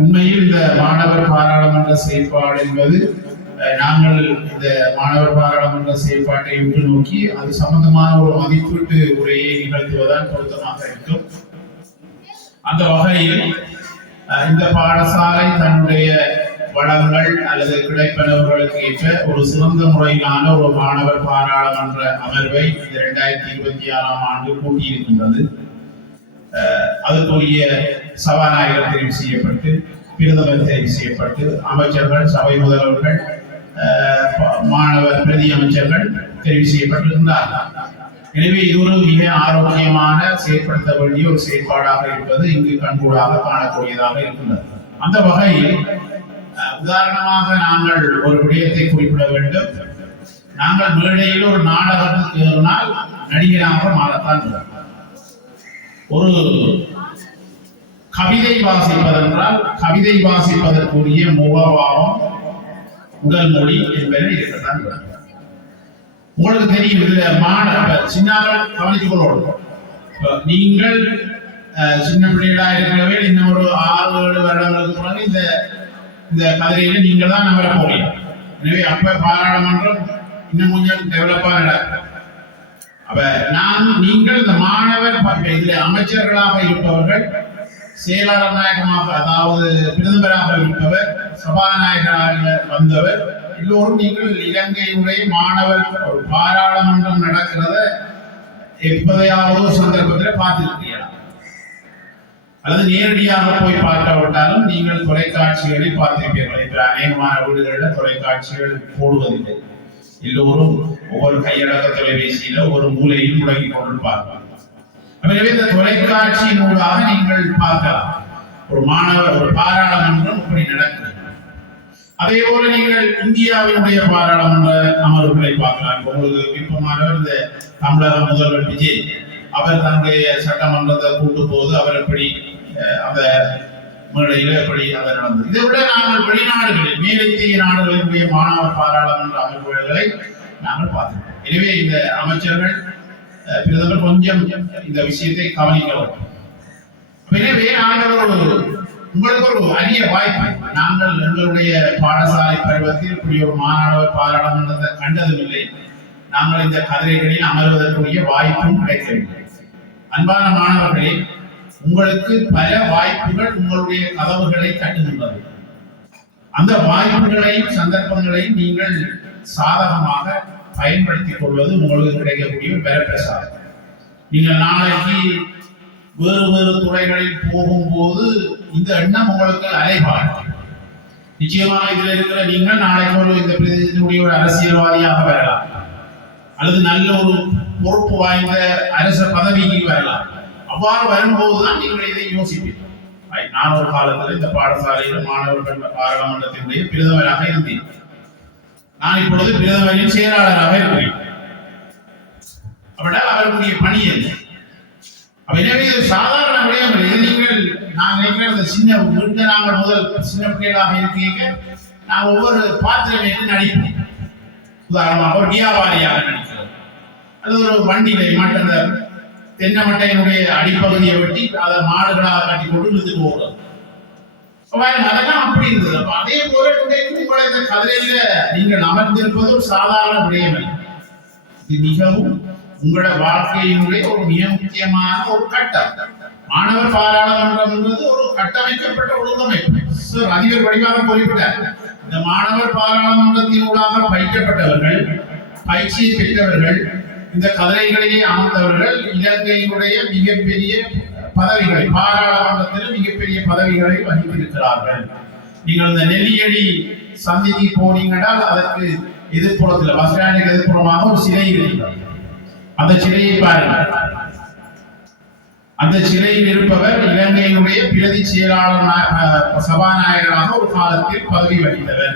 உண்மையில் இந்த மாணவர் பாராளுமன்ற செயற்பாடு என்பது நாங்கள் இந்த மாணவர் பாராளுமன்ற செயற்பாட்டை உற்று நோக்கி அது சம்பந்தமான ஒரு மதிப்பீட்டு உரையை நிகழ்த்துவதால் பொருத்தமாக இருக்கும். அந்த வகையில் இந்த பாடசாலை தன்னுடைய வளங்கள் அல்லது கிடைப்பனவர்களுக்கு ஏற்ற ஒரு சிறந்த முறையிலான ஒரு மாணவர் பாராளுமன்ற அமர்வை 2026ஆம் ஆண்டு கூட்டியிருக்கின்றது. அதுக்குரிய சபாநாயகர் தெரிவு செய்யப்பட்டு, பிரதமர் தெரிவு செய்யப்பட்டு, அமைச்சர்கள், சபை முதல்வர்கள், மாணவர் பிரதி அமைச்சர்கள் தெரிவு செய்யப்பட்டிருந்தார்கள். எனவே இது ஒரு மிக ஆரோக்கியமான செயற்படுத்த வேண்டிய ஒரு செயற்பாடாக இருப்பது இங்கு கண்கூடாக காணக்கூடியதாக இருக்கின்றது. அந்த வகையில் உதாரணமாக நாங்கள் ஒரு விடயத்தை குறிப்பிட வேண்டும். நாங்கள் மேடையில் ஒரு நாடகத்துக்கு ஏறினால் நடிகராக மாறத்தான் ஒரு கவிதை வாசிப்பதென்றால் கவிதை வாசிப்பதற்குரிய முகபாவம், உடல் மொழி என்பதை இருக்கத்தான். உங்களுக்கு தெரியும், இதுல மாணவர் சின்னார்கள் கவனித்துக் கொள்ளணும். நீங்கள் சின்ன பிள்ளைகளா இருக்கிறவே இன்னும் ஒரு 6-7 வருடங்களுக்கு பிறகு இந்த கதையில நீங்கள் தான் நம்பர போறீங்க. எனவே அப்ப பாராளுமன்றம் இன்னும் கொஞ்சம் டெவலப்பா நடக்கும். அப்ப நீங்கள் இந்த மாணவர் இதுல அமைச்சர்களாக இருப்பவர்கள், செயலாளர் நாயகமாக அதாவது பிரதமராக இருப்பவர், சபாநாயகராக வந்தவர் எல்லோரும் நீங்கள் இலங்கையுடைய மாணவர் பாராளுமன்றம் நடக்கிறத எப்போதையாவது சந்தர்ப்பத்தில் பார்த்திருக்கிறீர்களா? அல்லது நேரடியாக போய் பார்க்காவிட்டாலும் நீங்கள் தொலைக்காட்சிகளில் பார்த்திருப்பீர்கள். இப்ப அநேகமான வீடுகளில் தொலைக்காட்சிகள் போடுவதில்லை. எல்லோரும் ஒவ்வொரு கையடக்க தொலைபேசியில ஒவ்வொரு மூலையில் முடங்கி கொண்டிருப்பார்கள். எனவே இந்த தொலைக்காட்சியினூடாக நீங்கள் பார்க்கலாம் ஒரு மாணவர் ஒரு பாராளுமன்றம் இப்படி நடக்கிறது. அதே போல நீங்கள் இந்தியாவினுடைய பாராளுமன்ற அமர்வுகளை பார்க்கலாம். உங்களுக்கு விருப்பமானவர் இந்த தமிழக முதல்வர் விஜய் அவர் தன்னுடைய சட்டமன்றத்தை கூட்டு போது அவர் எப்படி அந்த மேடையில் எப்படி அதை நடந்தது. இதை விட நாங்கள் வெளிநாடுகளில் மேலத்திய நாடுகளினுடைய மாணவர் பாராளுமன்ற அமைப்புகளை நாங்கள் பார்த்தோம். எனவே இந்த அமைச்சர்கள் பிரதமர் கொஞ்சம் இந்த விஷயத்தை கவனிக்க வேண்டும். எனவே நாங்கள் உங்களுக்கு ஒரு அரிய வாய்ப்பு, நாங்கள் எங்களுடைய பாடசாலை பருவத்தில் இப்படி ஒரு மாணவர் பாராளுமன்றத்தை கண்டதும் இல்லை. நாங்கள் இந்த கதிரைகளில் அமர்வதற்குரிய வாய்ப்பும் கிடைக்கவில்லை. அன்பான மாணவர்களே, உங்களுக்கு பல வாய்ப்புகள் உங்களுடைய கதவுகளை தட்டுகின்றது. அந்த வாய்ப்புகளையும் சந்தர்ப்பங்களையும் நீங்கள் சாதகமாக பயன்படுத்திக் கொள்வது உங்களுக்கு கிடைக்கக்கூடிய வரப்பிரசாதம். நீங்கள் நாளைக்கு வேறு வேறு துறைகளில் போகும்போது இந்த எண்ணம் உங்களுக்கு அலைபாடு. நிச்சயமாக இதில் இருக்கிற நீங்கள் நாளைக்கு ஒரு இந்த பிரதேசத்தினுடைய ஒரு அரசியல்வாதியாக வரலாம், அல்லது நல்ல ஒரு பொறுப்பு வாய்ந்த அரச பதவிக்கு வரலாம். அவ்வாறு வரும்போதுதான் நீங்கள் இதை யோசிப்பீர்கள். நான் ஒரு காலத்தில் இந்த பாடசாலையில் மாணவர்கள் பாராளுமன்றத்தினுடைய பிரதமராக இருந்தேன். நான் இப்பொழுது பிரதமரின் செயலாளராக இருக்கிறேன். அப்படின்னா அவர்களுடைய பணி என்ன? எனவே இது சாதாரண விடயம் இல்லை. இது நீங்கள் நான் நினைக்கிற சின்ன வீட்டை நாங்கள் முதல் சின்ன பிள்ளைகளாக இருக்கீங்க, நாங்கள் ஒவ்வொரு பாத்திரம் வைத்து நடிப்போம். உதாரணமாக ஒரு வியாபாரியாக நடிக்கிறது, அல்லது ஒரு வண்டியில மற்ற தென்னை மட்டையினுடைய அடிப்பகுதியை வெட்டி அதை மாடுகளாக கட்டி கொண்டு இழுத்து போகிறது. அதெல்லாம் அப்படி இருந்தது. அதே போல உங்களை இந்த கதிரையில நீங்கள் அமர்ந்திருப்பது ஒரு சாதாரண விடயம் இல்லை. இது மிகவும் உங்களோட வாழ்க்கையினுடைய ஒரு மிக முக்கியமான ஒரு கட்டம். மாணவர் பாராளுமன்றம் என்பது ஒரு கட்டமைக்கப்பட்ட ஒழுங்கமைப்பு. அதிபர் வடிவாக குறிப்பிட்டார், இந்த மாணவர் பாராளுமன்றத்தினூடாக பயிற்றப்பட்டவர்கள், பயிற்சியை பெற்றவர்கள், இந்த கதிரைகளிலே அமர்ந்தவர்கள் இலங்கையினுடைய மிகப்பெரிய பதவிகளை, பாராளுமன்றத்தில் மிகப்பெரிய பதவிகளை வகித்திருக்கிறார்கள். நீங்கள் இந்த நெல்லியடி சந்திக்கு போனீங்கன்னா அதற்கு எதிர்ப்புறத்தில் பஸ் ஸ்டாண்டுக்கு எதிர்ப்புறமாக ஒரு சிலை இருக்கிறது. அந்த சிலையை பாருங்கள். அந்த சிலையில் இருப்பவர் இலங்கையினுடைய பிரதி செயலாளர் சபாநாயகராக ஒரு காலத்தில் பதவி வகித்தவர்.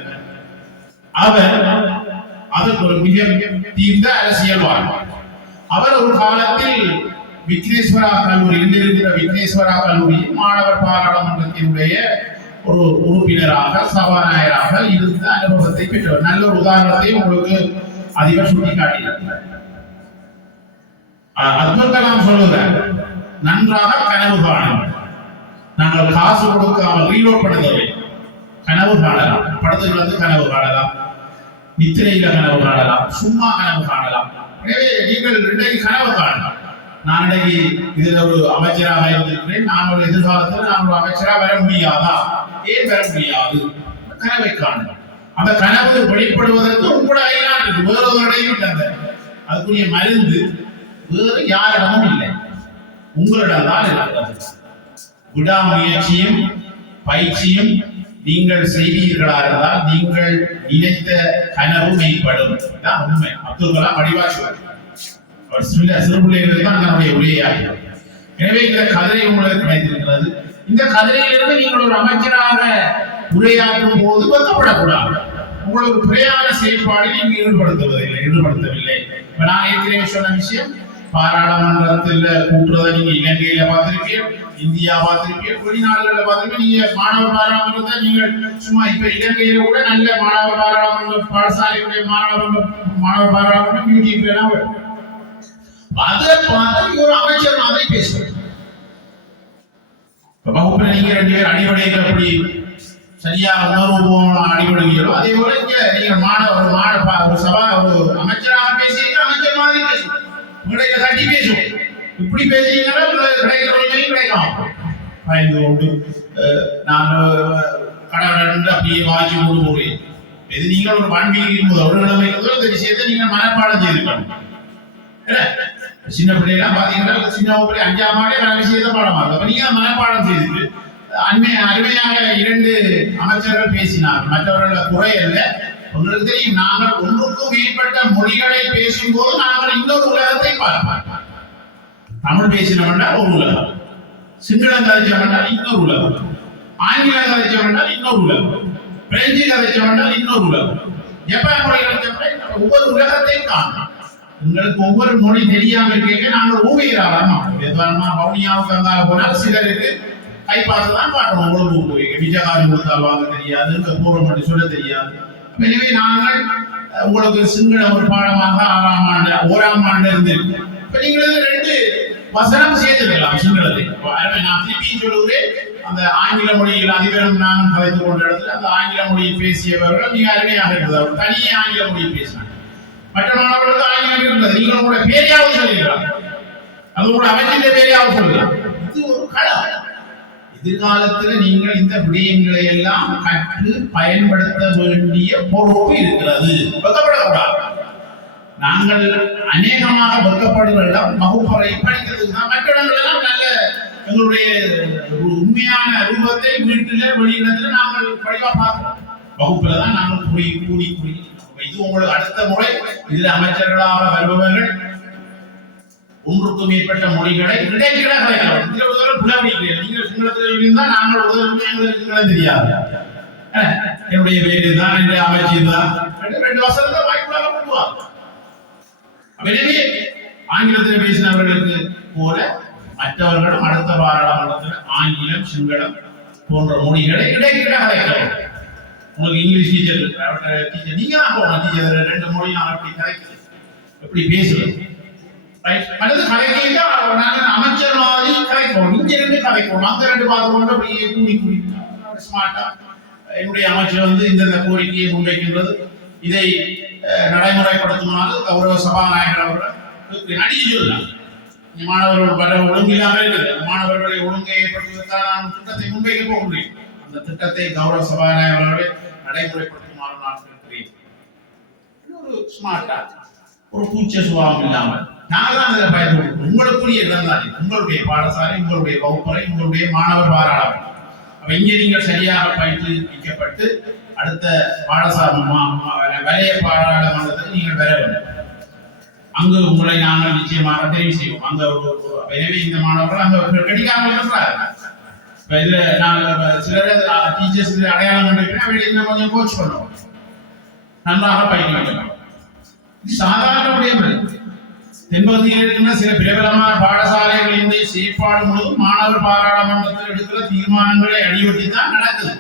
அவர் அதற்கு ஒரு மிக தீர்ந்த அரசியல்வாதி. அவர் ஒரு காலத்தில் விக்னேஸ்வரா கல்லூரி, இங்கிருக்கிற விக்னேஸ்வரா கல்லூரியில் மாணவர் பாராளுமன்றத்தினுடைய ஒரு உறுப்பினராக சபாநாயகராக இருந்த அனுபவத்தை பெற்றவர். நல்ல ஒரு உதாரணத்தை உங்களுக்கு அதிபர் சுட்டிக்காட்டினார். அப்துல் கலாம் சொல்லுகிறார், நன்றாக கனவு காணுங்கள். நாங்கள் காசு கொடுக்காமல் ரீலோட் பண்ணுதவை கனவு காணலாம். படத்துக்கு வந்து கனவு காணலாம், நித்திரையில கனவு காணலாம், சும்மா கனவு காணலாம். எனவே நீங்கள் இன்றைக்கு கனவு காணலாம். நான் இன்றைக்கு இதுல ஒரு அமைச்சராக இருந்திருக்கிறேன். நான் ஒரு எதிர்காலத்தில் நான் ஒரு அமைச்சராக வர முடியாதா? ஏன் வர முடியாது? கனவை காணலாம். அந்த கனவு வெளிப்படுவதற்கு உங்களோட கையிலான் இருக்கு, வேறொருவரையும் இல்லை. அதுக்குரிய மருந்து வேறு யாரிடமும் இல்லை, உங்களிடம் தான் இருக்கிறது. விடாமுயற்சியும் பயிற்சியும் நீங்கள் செய்தீர்களா இருந்தால் நீங்கள் நினைத்த கனவு மெய்ப்படும். உண்மை. அப்துல் கலாம் வடிவாச்சுவார். அவர் சிறுபிள்ளைகள் தான் தன்னுடைய உரையாகிறார். எனவே இந்த கதிரை உங்களுக்கு கிடைத்திருக்கிறது. இந்த கதிரையிலிருந்து நீங்கள் ஒரு அமைச்சராக உரையாற்றும் போது வெக்கப்படக்கூடாது. உங்களோட பிரயாண செயல்பாடில் நீங்கள் ஈடுபடுத்தவில்லை. இப்ப நான் ஏற்கனவே சொன்ன விஷயம், பாராளுமன்றத்தில் கூட்டுறதை நீங்க இலங்கையில பார்த்திருப்பீர்கள், இந்தியா பார்த்திருப்பீர்கள், வெளிநாடுகளில் பார்த்திருப்பீர்கள். நீங்க மாணவர் பாராளுமன்றத்தை நீங்கள் சும்மா இப்ப இலங்கையில கூட நல்ல மாணவர் பாராளுமன்ற பாடசாலையுடைய மாணவர் பாராளுமன்றம் யூடியூப்ல எல்லாம் வரும். அதை பார்த்து ஒரு அமைச்சர் மாதிரி பேசுவார். வகுப்புல நீங்க 2 பேர் அடிப்படையில் எப்படி சரியா உணர்வுபூர்வமாக அடிபடுகிறோ அதே போல இங்க நீங்க ஒரு சபா ஒரு அமைச்சராக பேசியிருக்க அமைச்சர் மாதிரி பேசுவோம், உங்களை தட்டி பேசுவோம். இப்படி பேசுறீங்கன்னா கிடைக்கிற உரிமையும் கிடைக்கும். பயந்து கொண்டு நான் கடவுள் அப்படியே வாங்கி கொண்டு போகிறேன். இது நீங்கள் ஒரு பண்பில் இருக்கும்போது ஒரு நிலைமை இருக்கும்போது இந்த விஷயத்தை நீங்கள் மனப்பாடம் செய்திருக்கணும். சின்ன பிள்ளைலாம் பாத்தீங்கன்னா சின்ன பிள்ளை 5ஆம் ஆண்டே பல விஷயத்தை பாடமாங்க. அப்ப நீங்க மனப்பாடம் செய்துட்டு அருமையாக 2 அமைச்சர்கள் பேசினார். மற்றவர்கள் குறை அல்ல. உங்களுக்கு தெரியும், நாங்கள் ஒன்றுக்கும் மேற்பட்ட மொழிகளை பேசும்போது நாங்கள் இன்னொரு உலகத்தை பார்ப்போம். தமிழ் பேசினோம்னா ஒரு உலகம், சிங்களம் கதைச்சோம்னா இன்னொரு உலகம், ஆங்கிலம் கதைச்சோம்னா இன்னொரு உலகம், பிரெஞ்சு கதைச்சோம்னா இன்னொரு உலகம், ஜப்பான் மொழி கதைச்சோம்னா ஒவ்வொரு உலகத்தையும் காணும். உங்களுக்கு ஒவ்வொரு மொழி தெரியாம கேட்க நாங்கள் ஊழியராமா பவுனியாவுக்கு அங்கால போனால் சிலருக்கு கைப்பாசு தான் காட்டணும். உங்களுக்கு விஜயகாரம் கொடுத்தால் வாங்க தெரியாது, பூர்வம் மட்டும் சொல்ல தெரியாது. எனவே நாங்கள் உங்களுக்கு சிங்களம் ஒரு பாடமாக 6ஆம் ஆண்டு 1ஆம் ஆண்டு இருந்து இப்ப நீங்களுக்கு 2 வசனம் சேர்த்துக்கலாம் சிங்களத்தை. நான் திருப்பி சொல்லுகிறேன், அந்த ஆங்கில மொழியில் அதிபரும் நானும் கலைத்து கொண்ட இடத்துல அந்த ஆங்கில மொழியில் பேசியவர்கள் மிக அருமையாக இருந்தது. அவர் தனியே ஆங்கில மொழியில் பேசினார். மற்ற மாணவர்களுக்கு ஆங்கிலம் இருந்தது. நீங்கள் உங்களோட பேரையாவது சொல்லிக்கலாம், அது உங்களோட அமைச்சின் பேரையாவது சொல்லலாம். இது ஒரு களம். எதிர்காலத்தில் நீங்கள் இந்த விடயங்களை எல்லாம் கற்று பயன்படுத்த வேண்டிய பொறுப்பு இருக்கிறது. வெக்கப்படக்கூடாது. நாங்கள் அநேகமாக வெக்கப்படுகிற வகுப்பறை படிக்கிறதுக்கு தான். மற்ற இடங்கள் எல்லாம் நல்ல எங்களுடைய உண்மையான ரூபத்தை வீட்டில வெளியிடத்துல நாங்கள் படிவா பார்க்கிறோம். வகுப்புல தான் நாங்கள் கூடி இது உங்களுக்கு அடுத்த முறை இதுல அமைச்சர்களாக வருபவர்கள் 1க்கும் மேற்பட்ட மொழிகளை கிடைக்கிற கலைக்கலாம். இதுல ஒரு தடவை புலவடிக்கிறீர்கள். நீங்கள் சிங்களத்தில் இருந்தால் நாங்கள் எங்களுக்கு தெரியாது. என்னுடைய பேரு தான், என்னுடைய அமைச்சர் தான், 2 வசனத்தை வாய்ப்புகளாக கொண்டுவாங்க. எனவே ஆங்கிலத்தில் பேசினவர்களுக்கு போல மற்றவர்களும் அடுத்த பாராளுமன்றத்தில் ஆங்கிலம், சிங்களம் போன்ற மொழிகளை கிடைக்கிற கலைக்கலாம். உங்களுக்கு இங்கிலீஷ் டீச்சர் நீங்க தான் போகணும். டீச்சர் 2 மொழி நான் எப்படி கலைக்கிறேன், எப்படி பேசுவேன். மற்றது கலைக்கா நாங்கள் அமைச்சர் மாதிரி கலைக்கணும். இங்க 2 கலைக்கணும், அங்க 2 பார்த்து கொண்டு அப்படியே கூடி ஸ்மார்ட்டா என்னுடைய அமைச்சர் இந்த கோரிக்கையை முன்வைக்கின்றது. இதை நடைமுறைப்படுத்துமாறு கௌரவ சபாநாயகர் அவர்கள் அடிச்சு சொல்லலாம். மாணவர்கள் வர ஒழுங்கு இல்லாமல் இருக்குது. மாணவர்களை ஒழுங்கை ஏற்படுத்துவதற்கான நான் திட்டத்தை முன்வைக்க போகிறேன். அந்த திட்டத்தை கௌரவ சபாநாயகர் அவர்களே நடைமுறைப்படுத்துமாறு நான் கேட்கிறேன். ஒரு ஸ்மார்ட்டா ஒரு கூச்ச சுபாவம் இல்லாமல் நாங்கள் தான் அதில் பயன்படுத்தணும். உங்களுக்குரிய இடம் தான் உங்களுடைய பாடசாலை, உங்களுடைய வகுப்பறை, உங்களுடைய மாணவர் பாராளுமன்றம். அப்ப இங்கே நீங்கள் சரியாக பயிற்றுவிக்கப்பட்டு அடுத்த பாடசாலை வலைய பாராளுமன்றத்தில் நீங்கள் பெற வேண்டும். அங்கு உங்களை நாங்கள் நிச்சயமாக தெரிவு செய்வோம். அங்க எனவே இந்த மாணவர்கள் அங்க கிடைக்காமல் இருக்கிறார்கள். இதுல நாங்கள் சிலர் டீச்சர்ஸ் அடையாளம் கண்டிருக்கிறேன், கொஞ்சம் கோச் பண்ணுவோம், நன்றாக பயிற்றுவிக்கலாம். இது சாதாரண விடயம். தென்பகுதியில் இருக்கின்ற சில பிரபலமான பாடசாலைகளின் செயற்பாடு முழுவதும் மாணவர் பாராளுமன்றத்தில் எடுக்கிற தீர்மானங்களை அடியொட்டி தான் நடக்குது.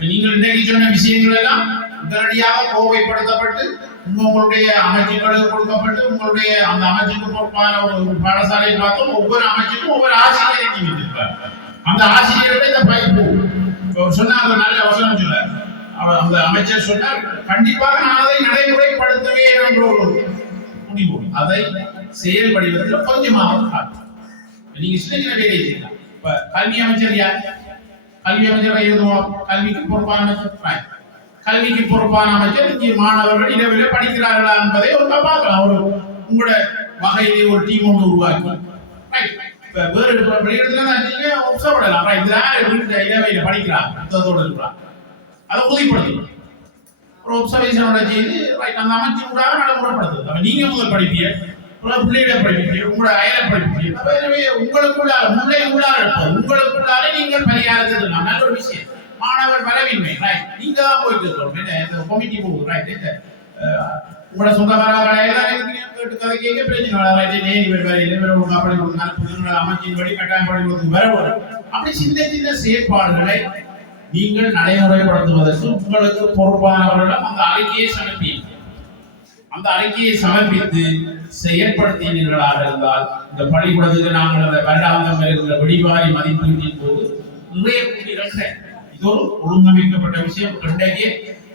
நீங்கள் இன்றைக்கு சொன்ன விஷயங்கள் எல்லாம் உடனடியாக கோவைப்படுத்தப்பட்டு உங்களுடைய அமைச்சுகளுக்கு கொடுக்கப்பட்டு உங்களுடைய அந்த அமைச்சுக்கு பொறுப்பான ஒரு பாடசாலையை பார்த்தோம். ஒவ்வொரு அமைச்சுக்கும் ஒவ்வொரு ஆசிரியரை நியமித்திருப்பார். அந்த ஆசிரியர்களை இந்த பயிர்ப்பு சொன்னார். நல்ல அவசரம் சொன்னார். அந்த அமைச்சர் சொன்னார், கண்டிப்பாக நான் அதை நடைமுறைப்படுத்துவேன் என்ற ஒரு முடிவு. அதை செயல் வடிவத்தில் கொஞ்சமாக காட்டும். நீங்க சின்ன சின்ன வேலையை செய்யலாம். இப்ப கல்வி அமைச்சர் யார்? கல்வி அமைச்சரை எழுதுவோம். கல்விக்கு பொறுப்பான அமைச்சர். கல்விக்கு பொறுப்பான அமைச்சர் இங்கே மாணவர்கள் இரவில் படிக்கிறார்களா என்பதை ஒரு பார்க்கலாம். ஒரு உங்களோட வகையிலே ஒரு டீம் ஒன்று உருவாக்கி வேறு வெளியிடத்துல உற்சவப்படலாம். வீட்டு இரவையில படிக்கிறாங்க, புத்தகத்தோடு இருக்கிறாங்க, அதை உறுதிப்படுத்தணும். ஒரு ஒப்சர்வேஷனோட செய்து அந்த அமைச்சர் கூட நடைமுறைப்படுத்துது. நீங்க முதல் படிப்பீங்க, பிள்ளைகளை படிப்பீங்க, உங்களோட அயலை படிப்பீங்க. உங்களுக்குள்ளார முன்னே உள்ளார உங்களுக்குள்ளாரே நீங்கள் பரிகாரத்தை நல்ல ஒரு விஷயம். மாணவர் வரவில்லை, நீங்க தான் போயிட்டு இருக்கணும். கமிட்டி போகுது, உங்களோட சொந்தக்காரர்கள் எல்லாரும் கேட்டு கதை கேட்க பிரச்சனை அமைச்சின்படி கட்டாயப்படுவதற்கு வரவரும். அப்படி சின்ன சின்ன செயற்பாடுகளை நீங்கள் நடைமுறைப்படுத்துவதற்கு உங்களுக்கு பொறுப்பானவர்களிடம் அந்த அறிக்கையை சமர்ப்பீர்கள். அந்த அறிக்கையை சமர்ப்பித்து செயற்படுத்தினீர்களாக இருந்தால் இந்த பள்ளிக்கூடத்துக்கு நாங்கள் அந்த வருடாந்தம் வருகிற வெடிவாரி மதிப்பீட்டின் போது நிறைய கூட்டிகள். இது ஒரு ஒழுங்கமைக்கப்பட்ட விஷயம். இன்றைக்கு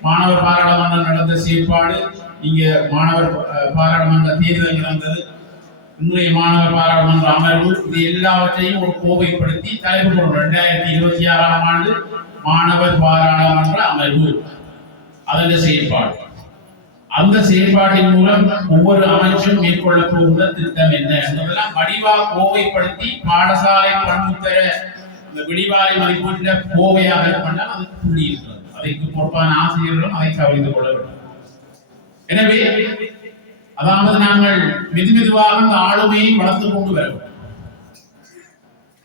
மாணவர் பாராளுமன்றம் நடந்த செயற்பாடு, இங்க மாணவர் பாராளுமன்ற தேர்தல் நடந்தது, இன்றைய மாணவர் பாராளுமன்ற அமர்வு, இது எல்லாவற்றையும் ஒரு கோவைப்படுத்தி தலைப்பு கொள்ளும் 2026ஆம் ஆண்டு மாணவர் பாராளுமன்ற அமர்வு அதன் செயற்பாடு. அந்த செயற்பாட்டின் மூலம் ஒவ்வொரு அமைச்சரும் மேற்கொள்ள போகிற திட்டம் என்ன என்பதெல்லாம் வடிவா கோவைப்படுத்தி பாடசாலை பண்பு பெற இந்த விடிவாரி மதிப்பீட்டில் கோவையாக பண்ணால் அதுக்கு புள்ளி இருக்கிறது. அதற்கு பொறுப்பான ஆசிரியர்களும் அதை கவனித்துக் கொள்ள வேண்டும். எனவே அதாவது நாங்கள் மெதுவாக அந்த ஆளுமையை வளர்த்து கொண்டு வர வேண்டும்.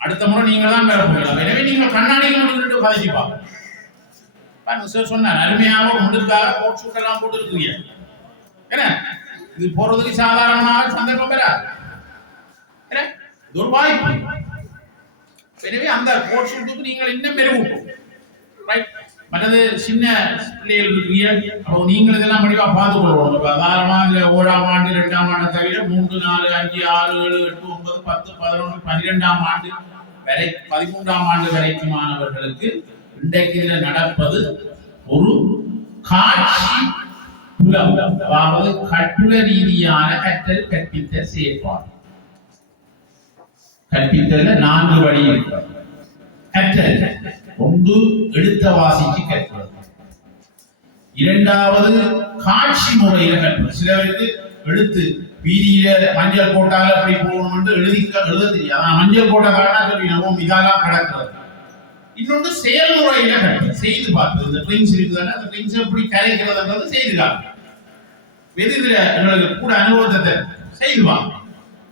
அடுத்த முறை நீங்க தான் பெற போகலாம். எனவே நீங்கள் கண்ணாடிக்கு முன்னிட்டு கதைப்பாங்க சொன்னார், அருமையாக முன்னுக்காக கோட் சூட்டெல்லாம் போட்டு இருக்கிறீங்க. என்ன இது போறதுக்கு சாதாரணமாக சந்தர்ப்பம் வராது. இது ஒரு வாய்ப்பு. எனவே அந்த கோட் ஷூட்டுக்கு நீங்கள் இன்னும் மெருகூட்டும். ரைட். மற்றது சின்ன பிள்ளைகள் இருக்கிறீங்க, அப்போ நீங்கள் இதெல்லாம் படிவா பார்த்து கொள்வோம். சாதாரணமாக இதில் 1ஆம் ஆண்டு 2ஆம் ஆண்டு தவிர 3, 4, 5, 6, 7, 8, 9, 10, 11, 12ஆம் ஆண்டு வரை 13ஆம் ஆண்டு வரைக்கும் மாணவர்களுக்கு இன்றைக்கு இதில் நடப்பது ஒரு காட்சி புலம், அதாவது கட்டுர ரீதியான கற்றல் கற்பித்தல் செயற்பாடு. கற்பித்தல் 4 வழி இருக்கிறது. கற்றல் ஒன்று எழுத்த வாசிக்கு கற்பது, இரண்டாவது காட்சி முறையில கற்பது. சிலருக்கு எழுத்து வீதியில மஞ்சள் கோட்டால அப்படி போகணும் என்று எழுத தெரியாது, மஞ்சள் கோட்டை காரணா சொல்லினோம் இதெல்லாம் கடக்கிறது. இன்னொன்று செயல்முறையில கற்பது, செய்து பார்ப்பது. இந்த ட்ரிங்ஸ் இருக்குதுன்னா அந்த ட்ரிங்ஸ் எப்படி கரைக்கிறதுன்றது செய்து காப்பது. எதிரில் எங்களுக்கு கூட அனுபவத்தை செய்து பார்ப்போம்.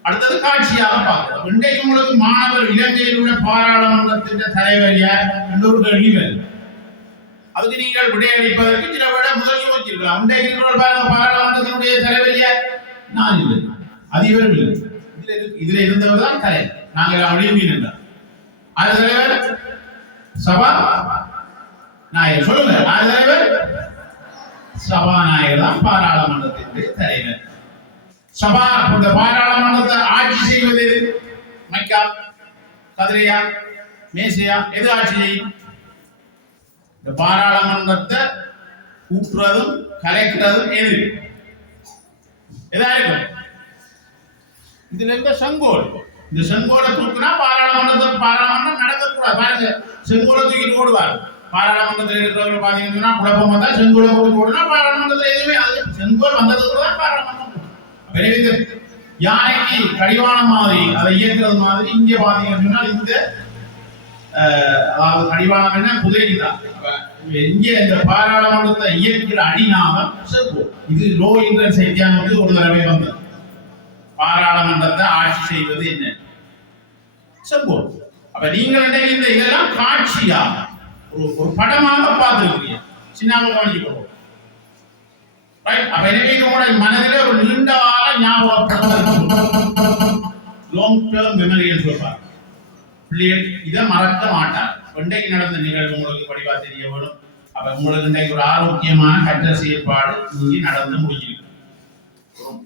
அடுத்தது காட்சியாக பார்க்கிறோம். இன்றைக்கு உங்களுக்கு மாணவர் இலங்கையில் உள்ள பாராளுமன்றத்தின் தலைவர் யார் என்ற ஒரு கேள்வி வருது. அதுக்கு நீங்கள் விடையளிப்பதற்கு சில விட முதல் யோசிச்சிருக்கலாம். இன்றைக்கு பாராளுமன்றத்தினுடைய தலைவர் யார்? நான் இல்லை, அதிபர் இல்லை. இதுல இருந்தவர் தான் தலைவர். நாங்கள் முடிவு நின்றார். அது தலைவர் சபா நாயகர். சொல்லுங்க, அது தலைவர் சபாநாயகர் தான் பாராளுமன்றத்தினுடைய தலைவர். சபா இந்த பாராளுமன்றத்தை ஆட்சி செய்வது மைக்கா, கதிரையா, மேசையா, எது ஆட்சி செய்யும்? இந்த பாராளுமன்றத்தை கூட்டுறதும் கலைக்கிறதும் எது? எதா இருக்கும்? இதுல இருந்த செங்கோல். இந்த செங்கோலை தூக்குனா பாராளுமன்றம் நடக்கக்கூடாது. பாருங்க, செங்கோலை தூக்கிட்டு ஓடுவார். பாராளுமன்றத்தில் இருக்கிறவர்கள் பாத்தீங்கன்னா குழப்பம் வந்தா செங்கோலை போட்டு ஓடுனா பாராளுமன்றத்தில் எதுவுமே செங்கோல் வந்ததுக்கு தான் பாராளுமன்றம். யானைக்கு கடிவாளம் மாதிரி அதை இயக்குறது மாதிரி இங்க பாத்தீங்கன்னா இந்த அதாவது கடிவாளம் என்ன குதிரைக்கு தான். இங்க இந்த பாராளுமன்றத்தை இயக்குற அடிநாதம் செங்கோல். இது லோ இன்டர் செய்தியான ஒரு தடவை வந்தது. பாராளுமன்றத்தை ஆட்சி செய்வது என்ன? செங்கோல். அப்ப நீங்கள் இந்த இதெல்லாம் காட்சியா ஒரு படமாக பார்த்துருக்கீங்க. சின்ன கவனிச்சு எனவே உங்களோட மனதில் ஒரு நீண்ட கால ஞாபகம், லாங் டேர்ம் மெமரி சொல்றாங்க. பிள்ளைகள் இதை மறக்க மாட்டார். இன்றைக்கு நடந்த நிகழ்வு உங்களுக்கு படிவா தெரிய வரும். அப்ப உங்களுக்கு இன்றைக்கு ஒரு ஆரோக்கியமான கற்றல் செயற்பாடு இங்கே நடந்து முடிஞ்சிருக்கு.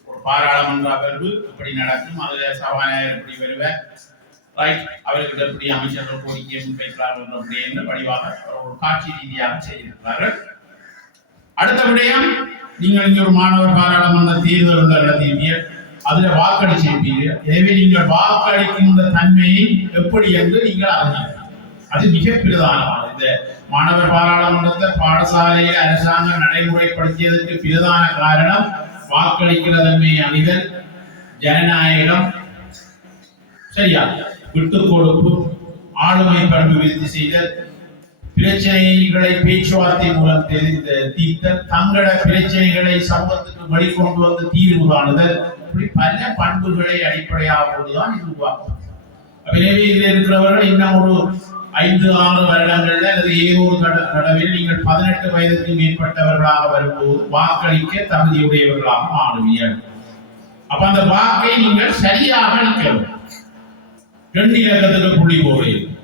ஒரு பாராளுமன்ற அமர்வு எப்படி நடக்கும், அதுல சபாநாயகர் எப்படி வருவார், ரைட், அவர்கள் எப்படி அமைச்சர்கள் கோரிக்கையை முன்வைக்கிறார்கள் அப்படின்னு படிவாக ஒரு காட்சி ரீதியாக செய்திருக்கிறார்கள். அடுத்த விடயம், நீங்கள் இங்கே ஒரு மாணவர் பாராளுமன்ற தேர்தல் நடத்தியிருப்பீர்கள், அதுல வாக்களிச்சிருப்பீர்கள். எனவே நீங்கள் வாக்களிக்கின்ற தன்மையை எப்படி என்று நீங்கள் அறிஞர்கள். அது மிக பிரதானமானது. இந்த மாணவர் பாராளுமன்றத்தை பாடசாலையில் அரசாங்கம் நடைமுறைப்படுத்தியதற்கு பிரதான காரணம் வாக்களிக்கிற தன்மை அறிதல், ஜனநாயகம், சரியா, விட்டுக் கொடுப்பு, ஆளுமை பண்பு விருத்தி செய்தல், பிரச்சனைகளை பேச்சுவார்த்தை மூலம் தீர்த்தல், தங்கள பிரச்சனைகளை சமூகத்துக்கு வெளிக்கொண்டு வந்து தீர்வு காணுதல், இப்படி பல பண்புகளை அடிப்படையாக கொண்டுதான் இது உருவாக்கும். எனவே இதில் இருக்கிறவர்கள் இன்னும் ஒரு 5-6 வருடங்கள்ல அல்லது ஏதோ ஒரு தடவையில் நீங்கள் 18 வயதுக்கு மேற்பட்டவர்களாக வரும்போது வாக்களிக்க தகுதியுடையவர்களாக மாறுவீர்கள். அப்ப அந்த வாக்கை நீங்கள் சரியாக அளிக்கணும். 2 இலக்கத்துக்கு புள்ளி போடுவீர்கள்,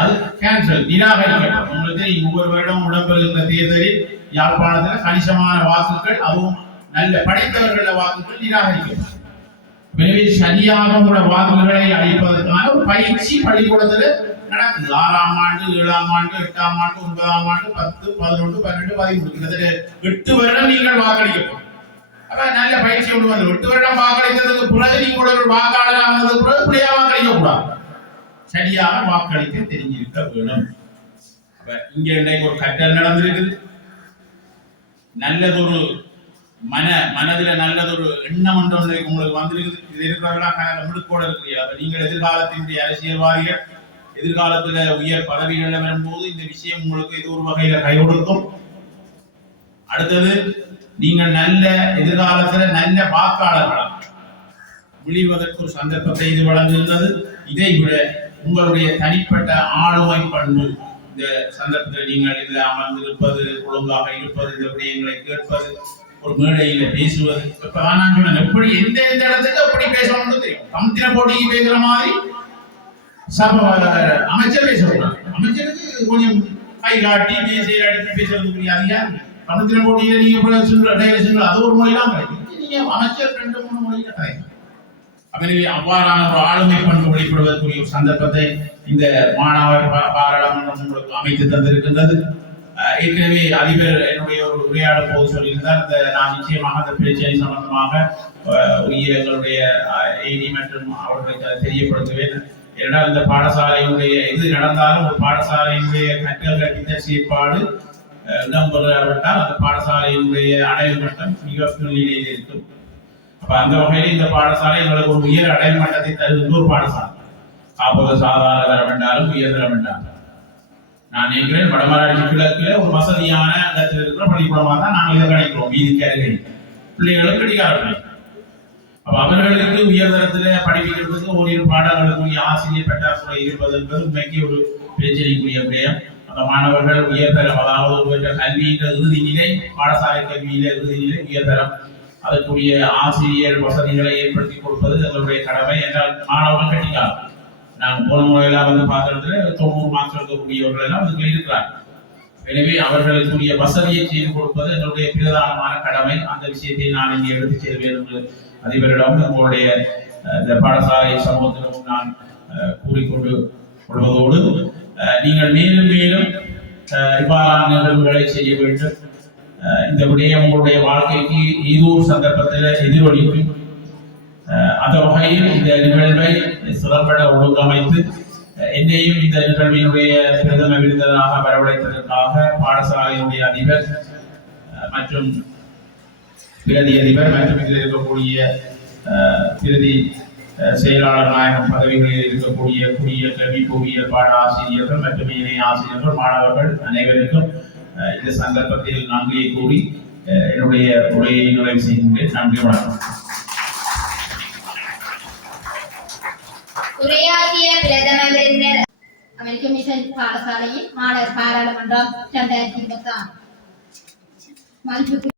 அது கேன்சல், நிராகரிக்கப்படும். உங்களுக்கு ஒவ்வொரு வருடம் இடம்பெறுகின்ற தேர்தலில் யாழ்ப்பாணத்தில் கணிசமான வாக்குகள், அதுவும் நல்ல படித்தவர்கள வாக்குகள் நிராகரிக்கப்படும். எனவே சரியாக உங்களோட வாக்குகளை அளிப்பதற்கான ஒரு பயிற்சி பள்ளிக்கூடத்தில் நடக்குது. 6ஆம் ஆண்டு, 7ஆம் ஆண்டு, 8ஆம் ஆண்டு, 9ஆம் ஆண்டு, 10, 11, 12, 13, கிட்டத்தட்ட 8 வருடம் நீங்கள் வாக்களிக்கப்படும். அப்ப நல்ல பயிற்சி கொண்டு வந்து 8 வருடம் வாக்களித்ததுக்கு பிறகு நீங்களோட ஒரு வாக்காளராக பிறகு இப்படியா வாக்களிக்க கூடாது, சரியாக வாக்களிக்க தெரிஞ்சிருக்க வேணும். அப்ப இங்க இன்றைக்கு ஒரு கற்றல் நடந்திருக்குது. நல்லதொரு மனதுல நல்லதொரு எண்ணம் ஒன்று உங்களுக்கு வந்திருக்குது. இது இருக்கிறவர்களாக முழுக்கோட இருக்கிறீர்கள். அப்ப நீங்கள் எதிர்காலத்தினுடைய அரசியல்வாதிகள், எதிர்காலத்துல உயர் பதவிகள் வரும்போது இந்த விஷயம் உங்களுக்கு இது ஒரு வகையில கை கொடுக்கும். அடுத்தது, நீங்கள் நல்ல எதிர்காலத்துல நல்ல வாக்காளர்களாக விழிவதற்கு ஒரு சந்தர்ப்பத்தை இது வழங்குகின்றது. இதை விட உங்களுடைய தனிப்பட்ட ஆளுமை பண்பு, இந்த சந்தர்ப்பத்தில் நீங்கள் இதில் அமர்ந்திருப்பது, ஒழுங்காக இருப்பது, இந்த விடயங்களை கேட்பது, ஒரு மேடையில் பேசுவது இப்போ நான் சொன்னேன் எப்படி எந்த இடத்துக்கு எப்படி பேசணும்னு தெரியும். சமுத்திர போட்டிக்கு பேசுற மாதிரி அமைச்சர் பேசக்கூடாது. அமைச்சருக்கு கொஞ்சம் கை காட்டி மேசையில் அடித்து பேசுறதுக்குரிய அதிகாரம். சமுத்திர போட்டியில நீங்க சொல்ற அது ஒரு மொழிதான் கிடைக்கும். நீங்க அமைச்சர் 2-3 மொழியில கிடைக்கும். எனவே அவ்வாறான ஒரு ஆளுமை பண்பு வெளிப்படுவதற்குரிய ஒரு சந்தர்ப்பத்தை இந்த மாணவர் பாராளுமன்றம் உங்களுக்கு அமைத்து தந்திருக்கின்றது. ஏற்கனவே அதிபர் என்னுடைய ஒரு உரையாடும் போது சொல்லியிருந்தார், நான் நிச்சயமாக அந்த பிரச்சனை சம்பந்தமாக உரிய எங்களுடைய ஏடி மற்றும் அவர்களுக்கு அதை தெரியப்படுத்துவேன். ஏனென்றால் இந்த பாடசாலையுடைய இது நடந்தாலும் ஒரு பாடசாலையுடைய கற்றல் கற்பித்த செயற்பாடு இடம்பெறாவிட்டால் அந்த பாடசாலையினுடைய அடைவு மட்டம் மிக நிலையில் இருக்கும். அப்ப அந்த வகையில் இந்த பாடசாலை எங்களுக்கு ஒரு உயர் அடைவு மட்டத்தை தருகின்ற ஒரு பாடசாலை. காப்போது சாதாரண தரம் என்றாலும் உயர்தரம் என்றாலும் நான் நினைக்கிறேன் வடமராட்சி கிழக்குல ஒரு வசதியான இடத்தில் இருக்கிற பள்ளிக்கூடமாக தான் நாங்கள் இதை கணிக்கிறோம். வீதிக்கு அருகில் பிள்ளைகளுக்கு கிடைக்காது. அப்ப அவர்களுக்கு உயர்தரத்துல படிப்பிக்கிறதுக்கு ஓரிரு பாடங்களுக்குரிய ஆசிரியர் பற்றாக்குறை இருப்பது என்பது உண்மைக்கு ஒரு பிரச்சனைக்குரிய விடயம். அந்த மாணவர்கள் உயர்தரம், அதாவது ஒரு கல்வியின் இறுதி நிலை, பாடசாலை கல்வியில இறுதி நிலை உயர்தரம், அதற்குரிய ஆசிரியர் வசதிகளை ஏற்படுத்தி கொடுப்பது எங்களுடைய கடமை என்றால் மாணவர்கள் கட்டிக்காலம். நாங்கள் போன முறையெல்லாம் வந்து பார்க்கறதுல 90 மார்க்ஸ் எடுக்கக்கூடியவர்கள் எல்லாம் அதுக்குள்ள இருக்கிறார். எனவே அவர்களுக்குரிய வசதியை செய்து கொடுப்பது எங்களுடைய பிரதானமான கடமை. அந்த விஷயத்தை நான் இங்கே எடுத்து செல்வேன் என்று அதிபரிடம் உங்களுடைய இந்த பாடசாலை சமூகத்திலும் நான் கூறிக்கொண்டு கொள்வதோடு நீங்கள் மேலும் மேலும் இவ்வாறான நிகழ்வுகளை செய்ய வேண்டும். இந்த விடயம் உங்களுடைய வாழ்க்கைக்கு ஏதோ ஒரு சந்தர்ப்பத்தில் எதிரொலிக்கும். அந்த வகையில் இந்த நிகழ்வை சிறப்பட ஒழுங்கமைத்து என்னையும் இந்த நிகழ்வினுடைய பிரதம விருந்தினராக வரவழைத்ததற்காக பாடசாலையினுடைய அதிபர் மற்றும் பிரதி அதிபர் மற்றும் இதில் இருக்கக்கூடிய பிரதி செயலாளர் நாயகம் பதவிகளில் இருக்கக்கூடிய குடியியல் கல்வி புவியியல் பாட ஆசிரியர்கள் மற்றும் இணை ஆசிரியர்கள் மாணவர்கள் அனைவருக்கும் இந்த சந்தர்ப்பத்தில் நன்றியை கூறி என்னுடைய உரையை நிறைவு செய்கின்றேன். நன்றி, வணக்கம். உரையாற்றிய பிரதம விருந்தினர் அமெரிக்க மிஷன் பாடசாலையின் மாணவர் பாராளுமன்றம் 2026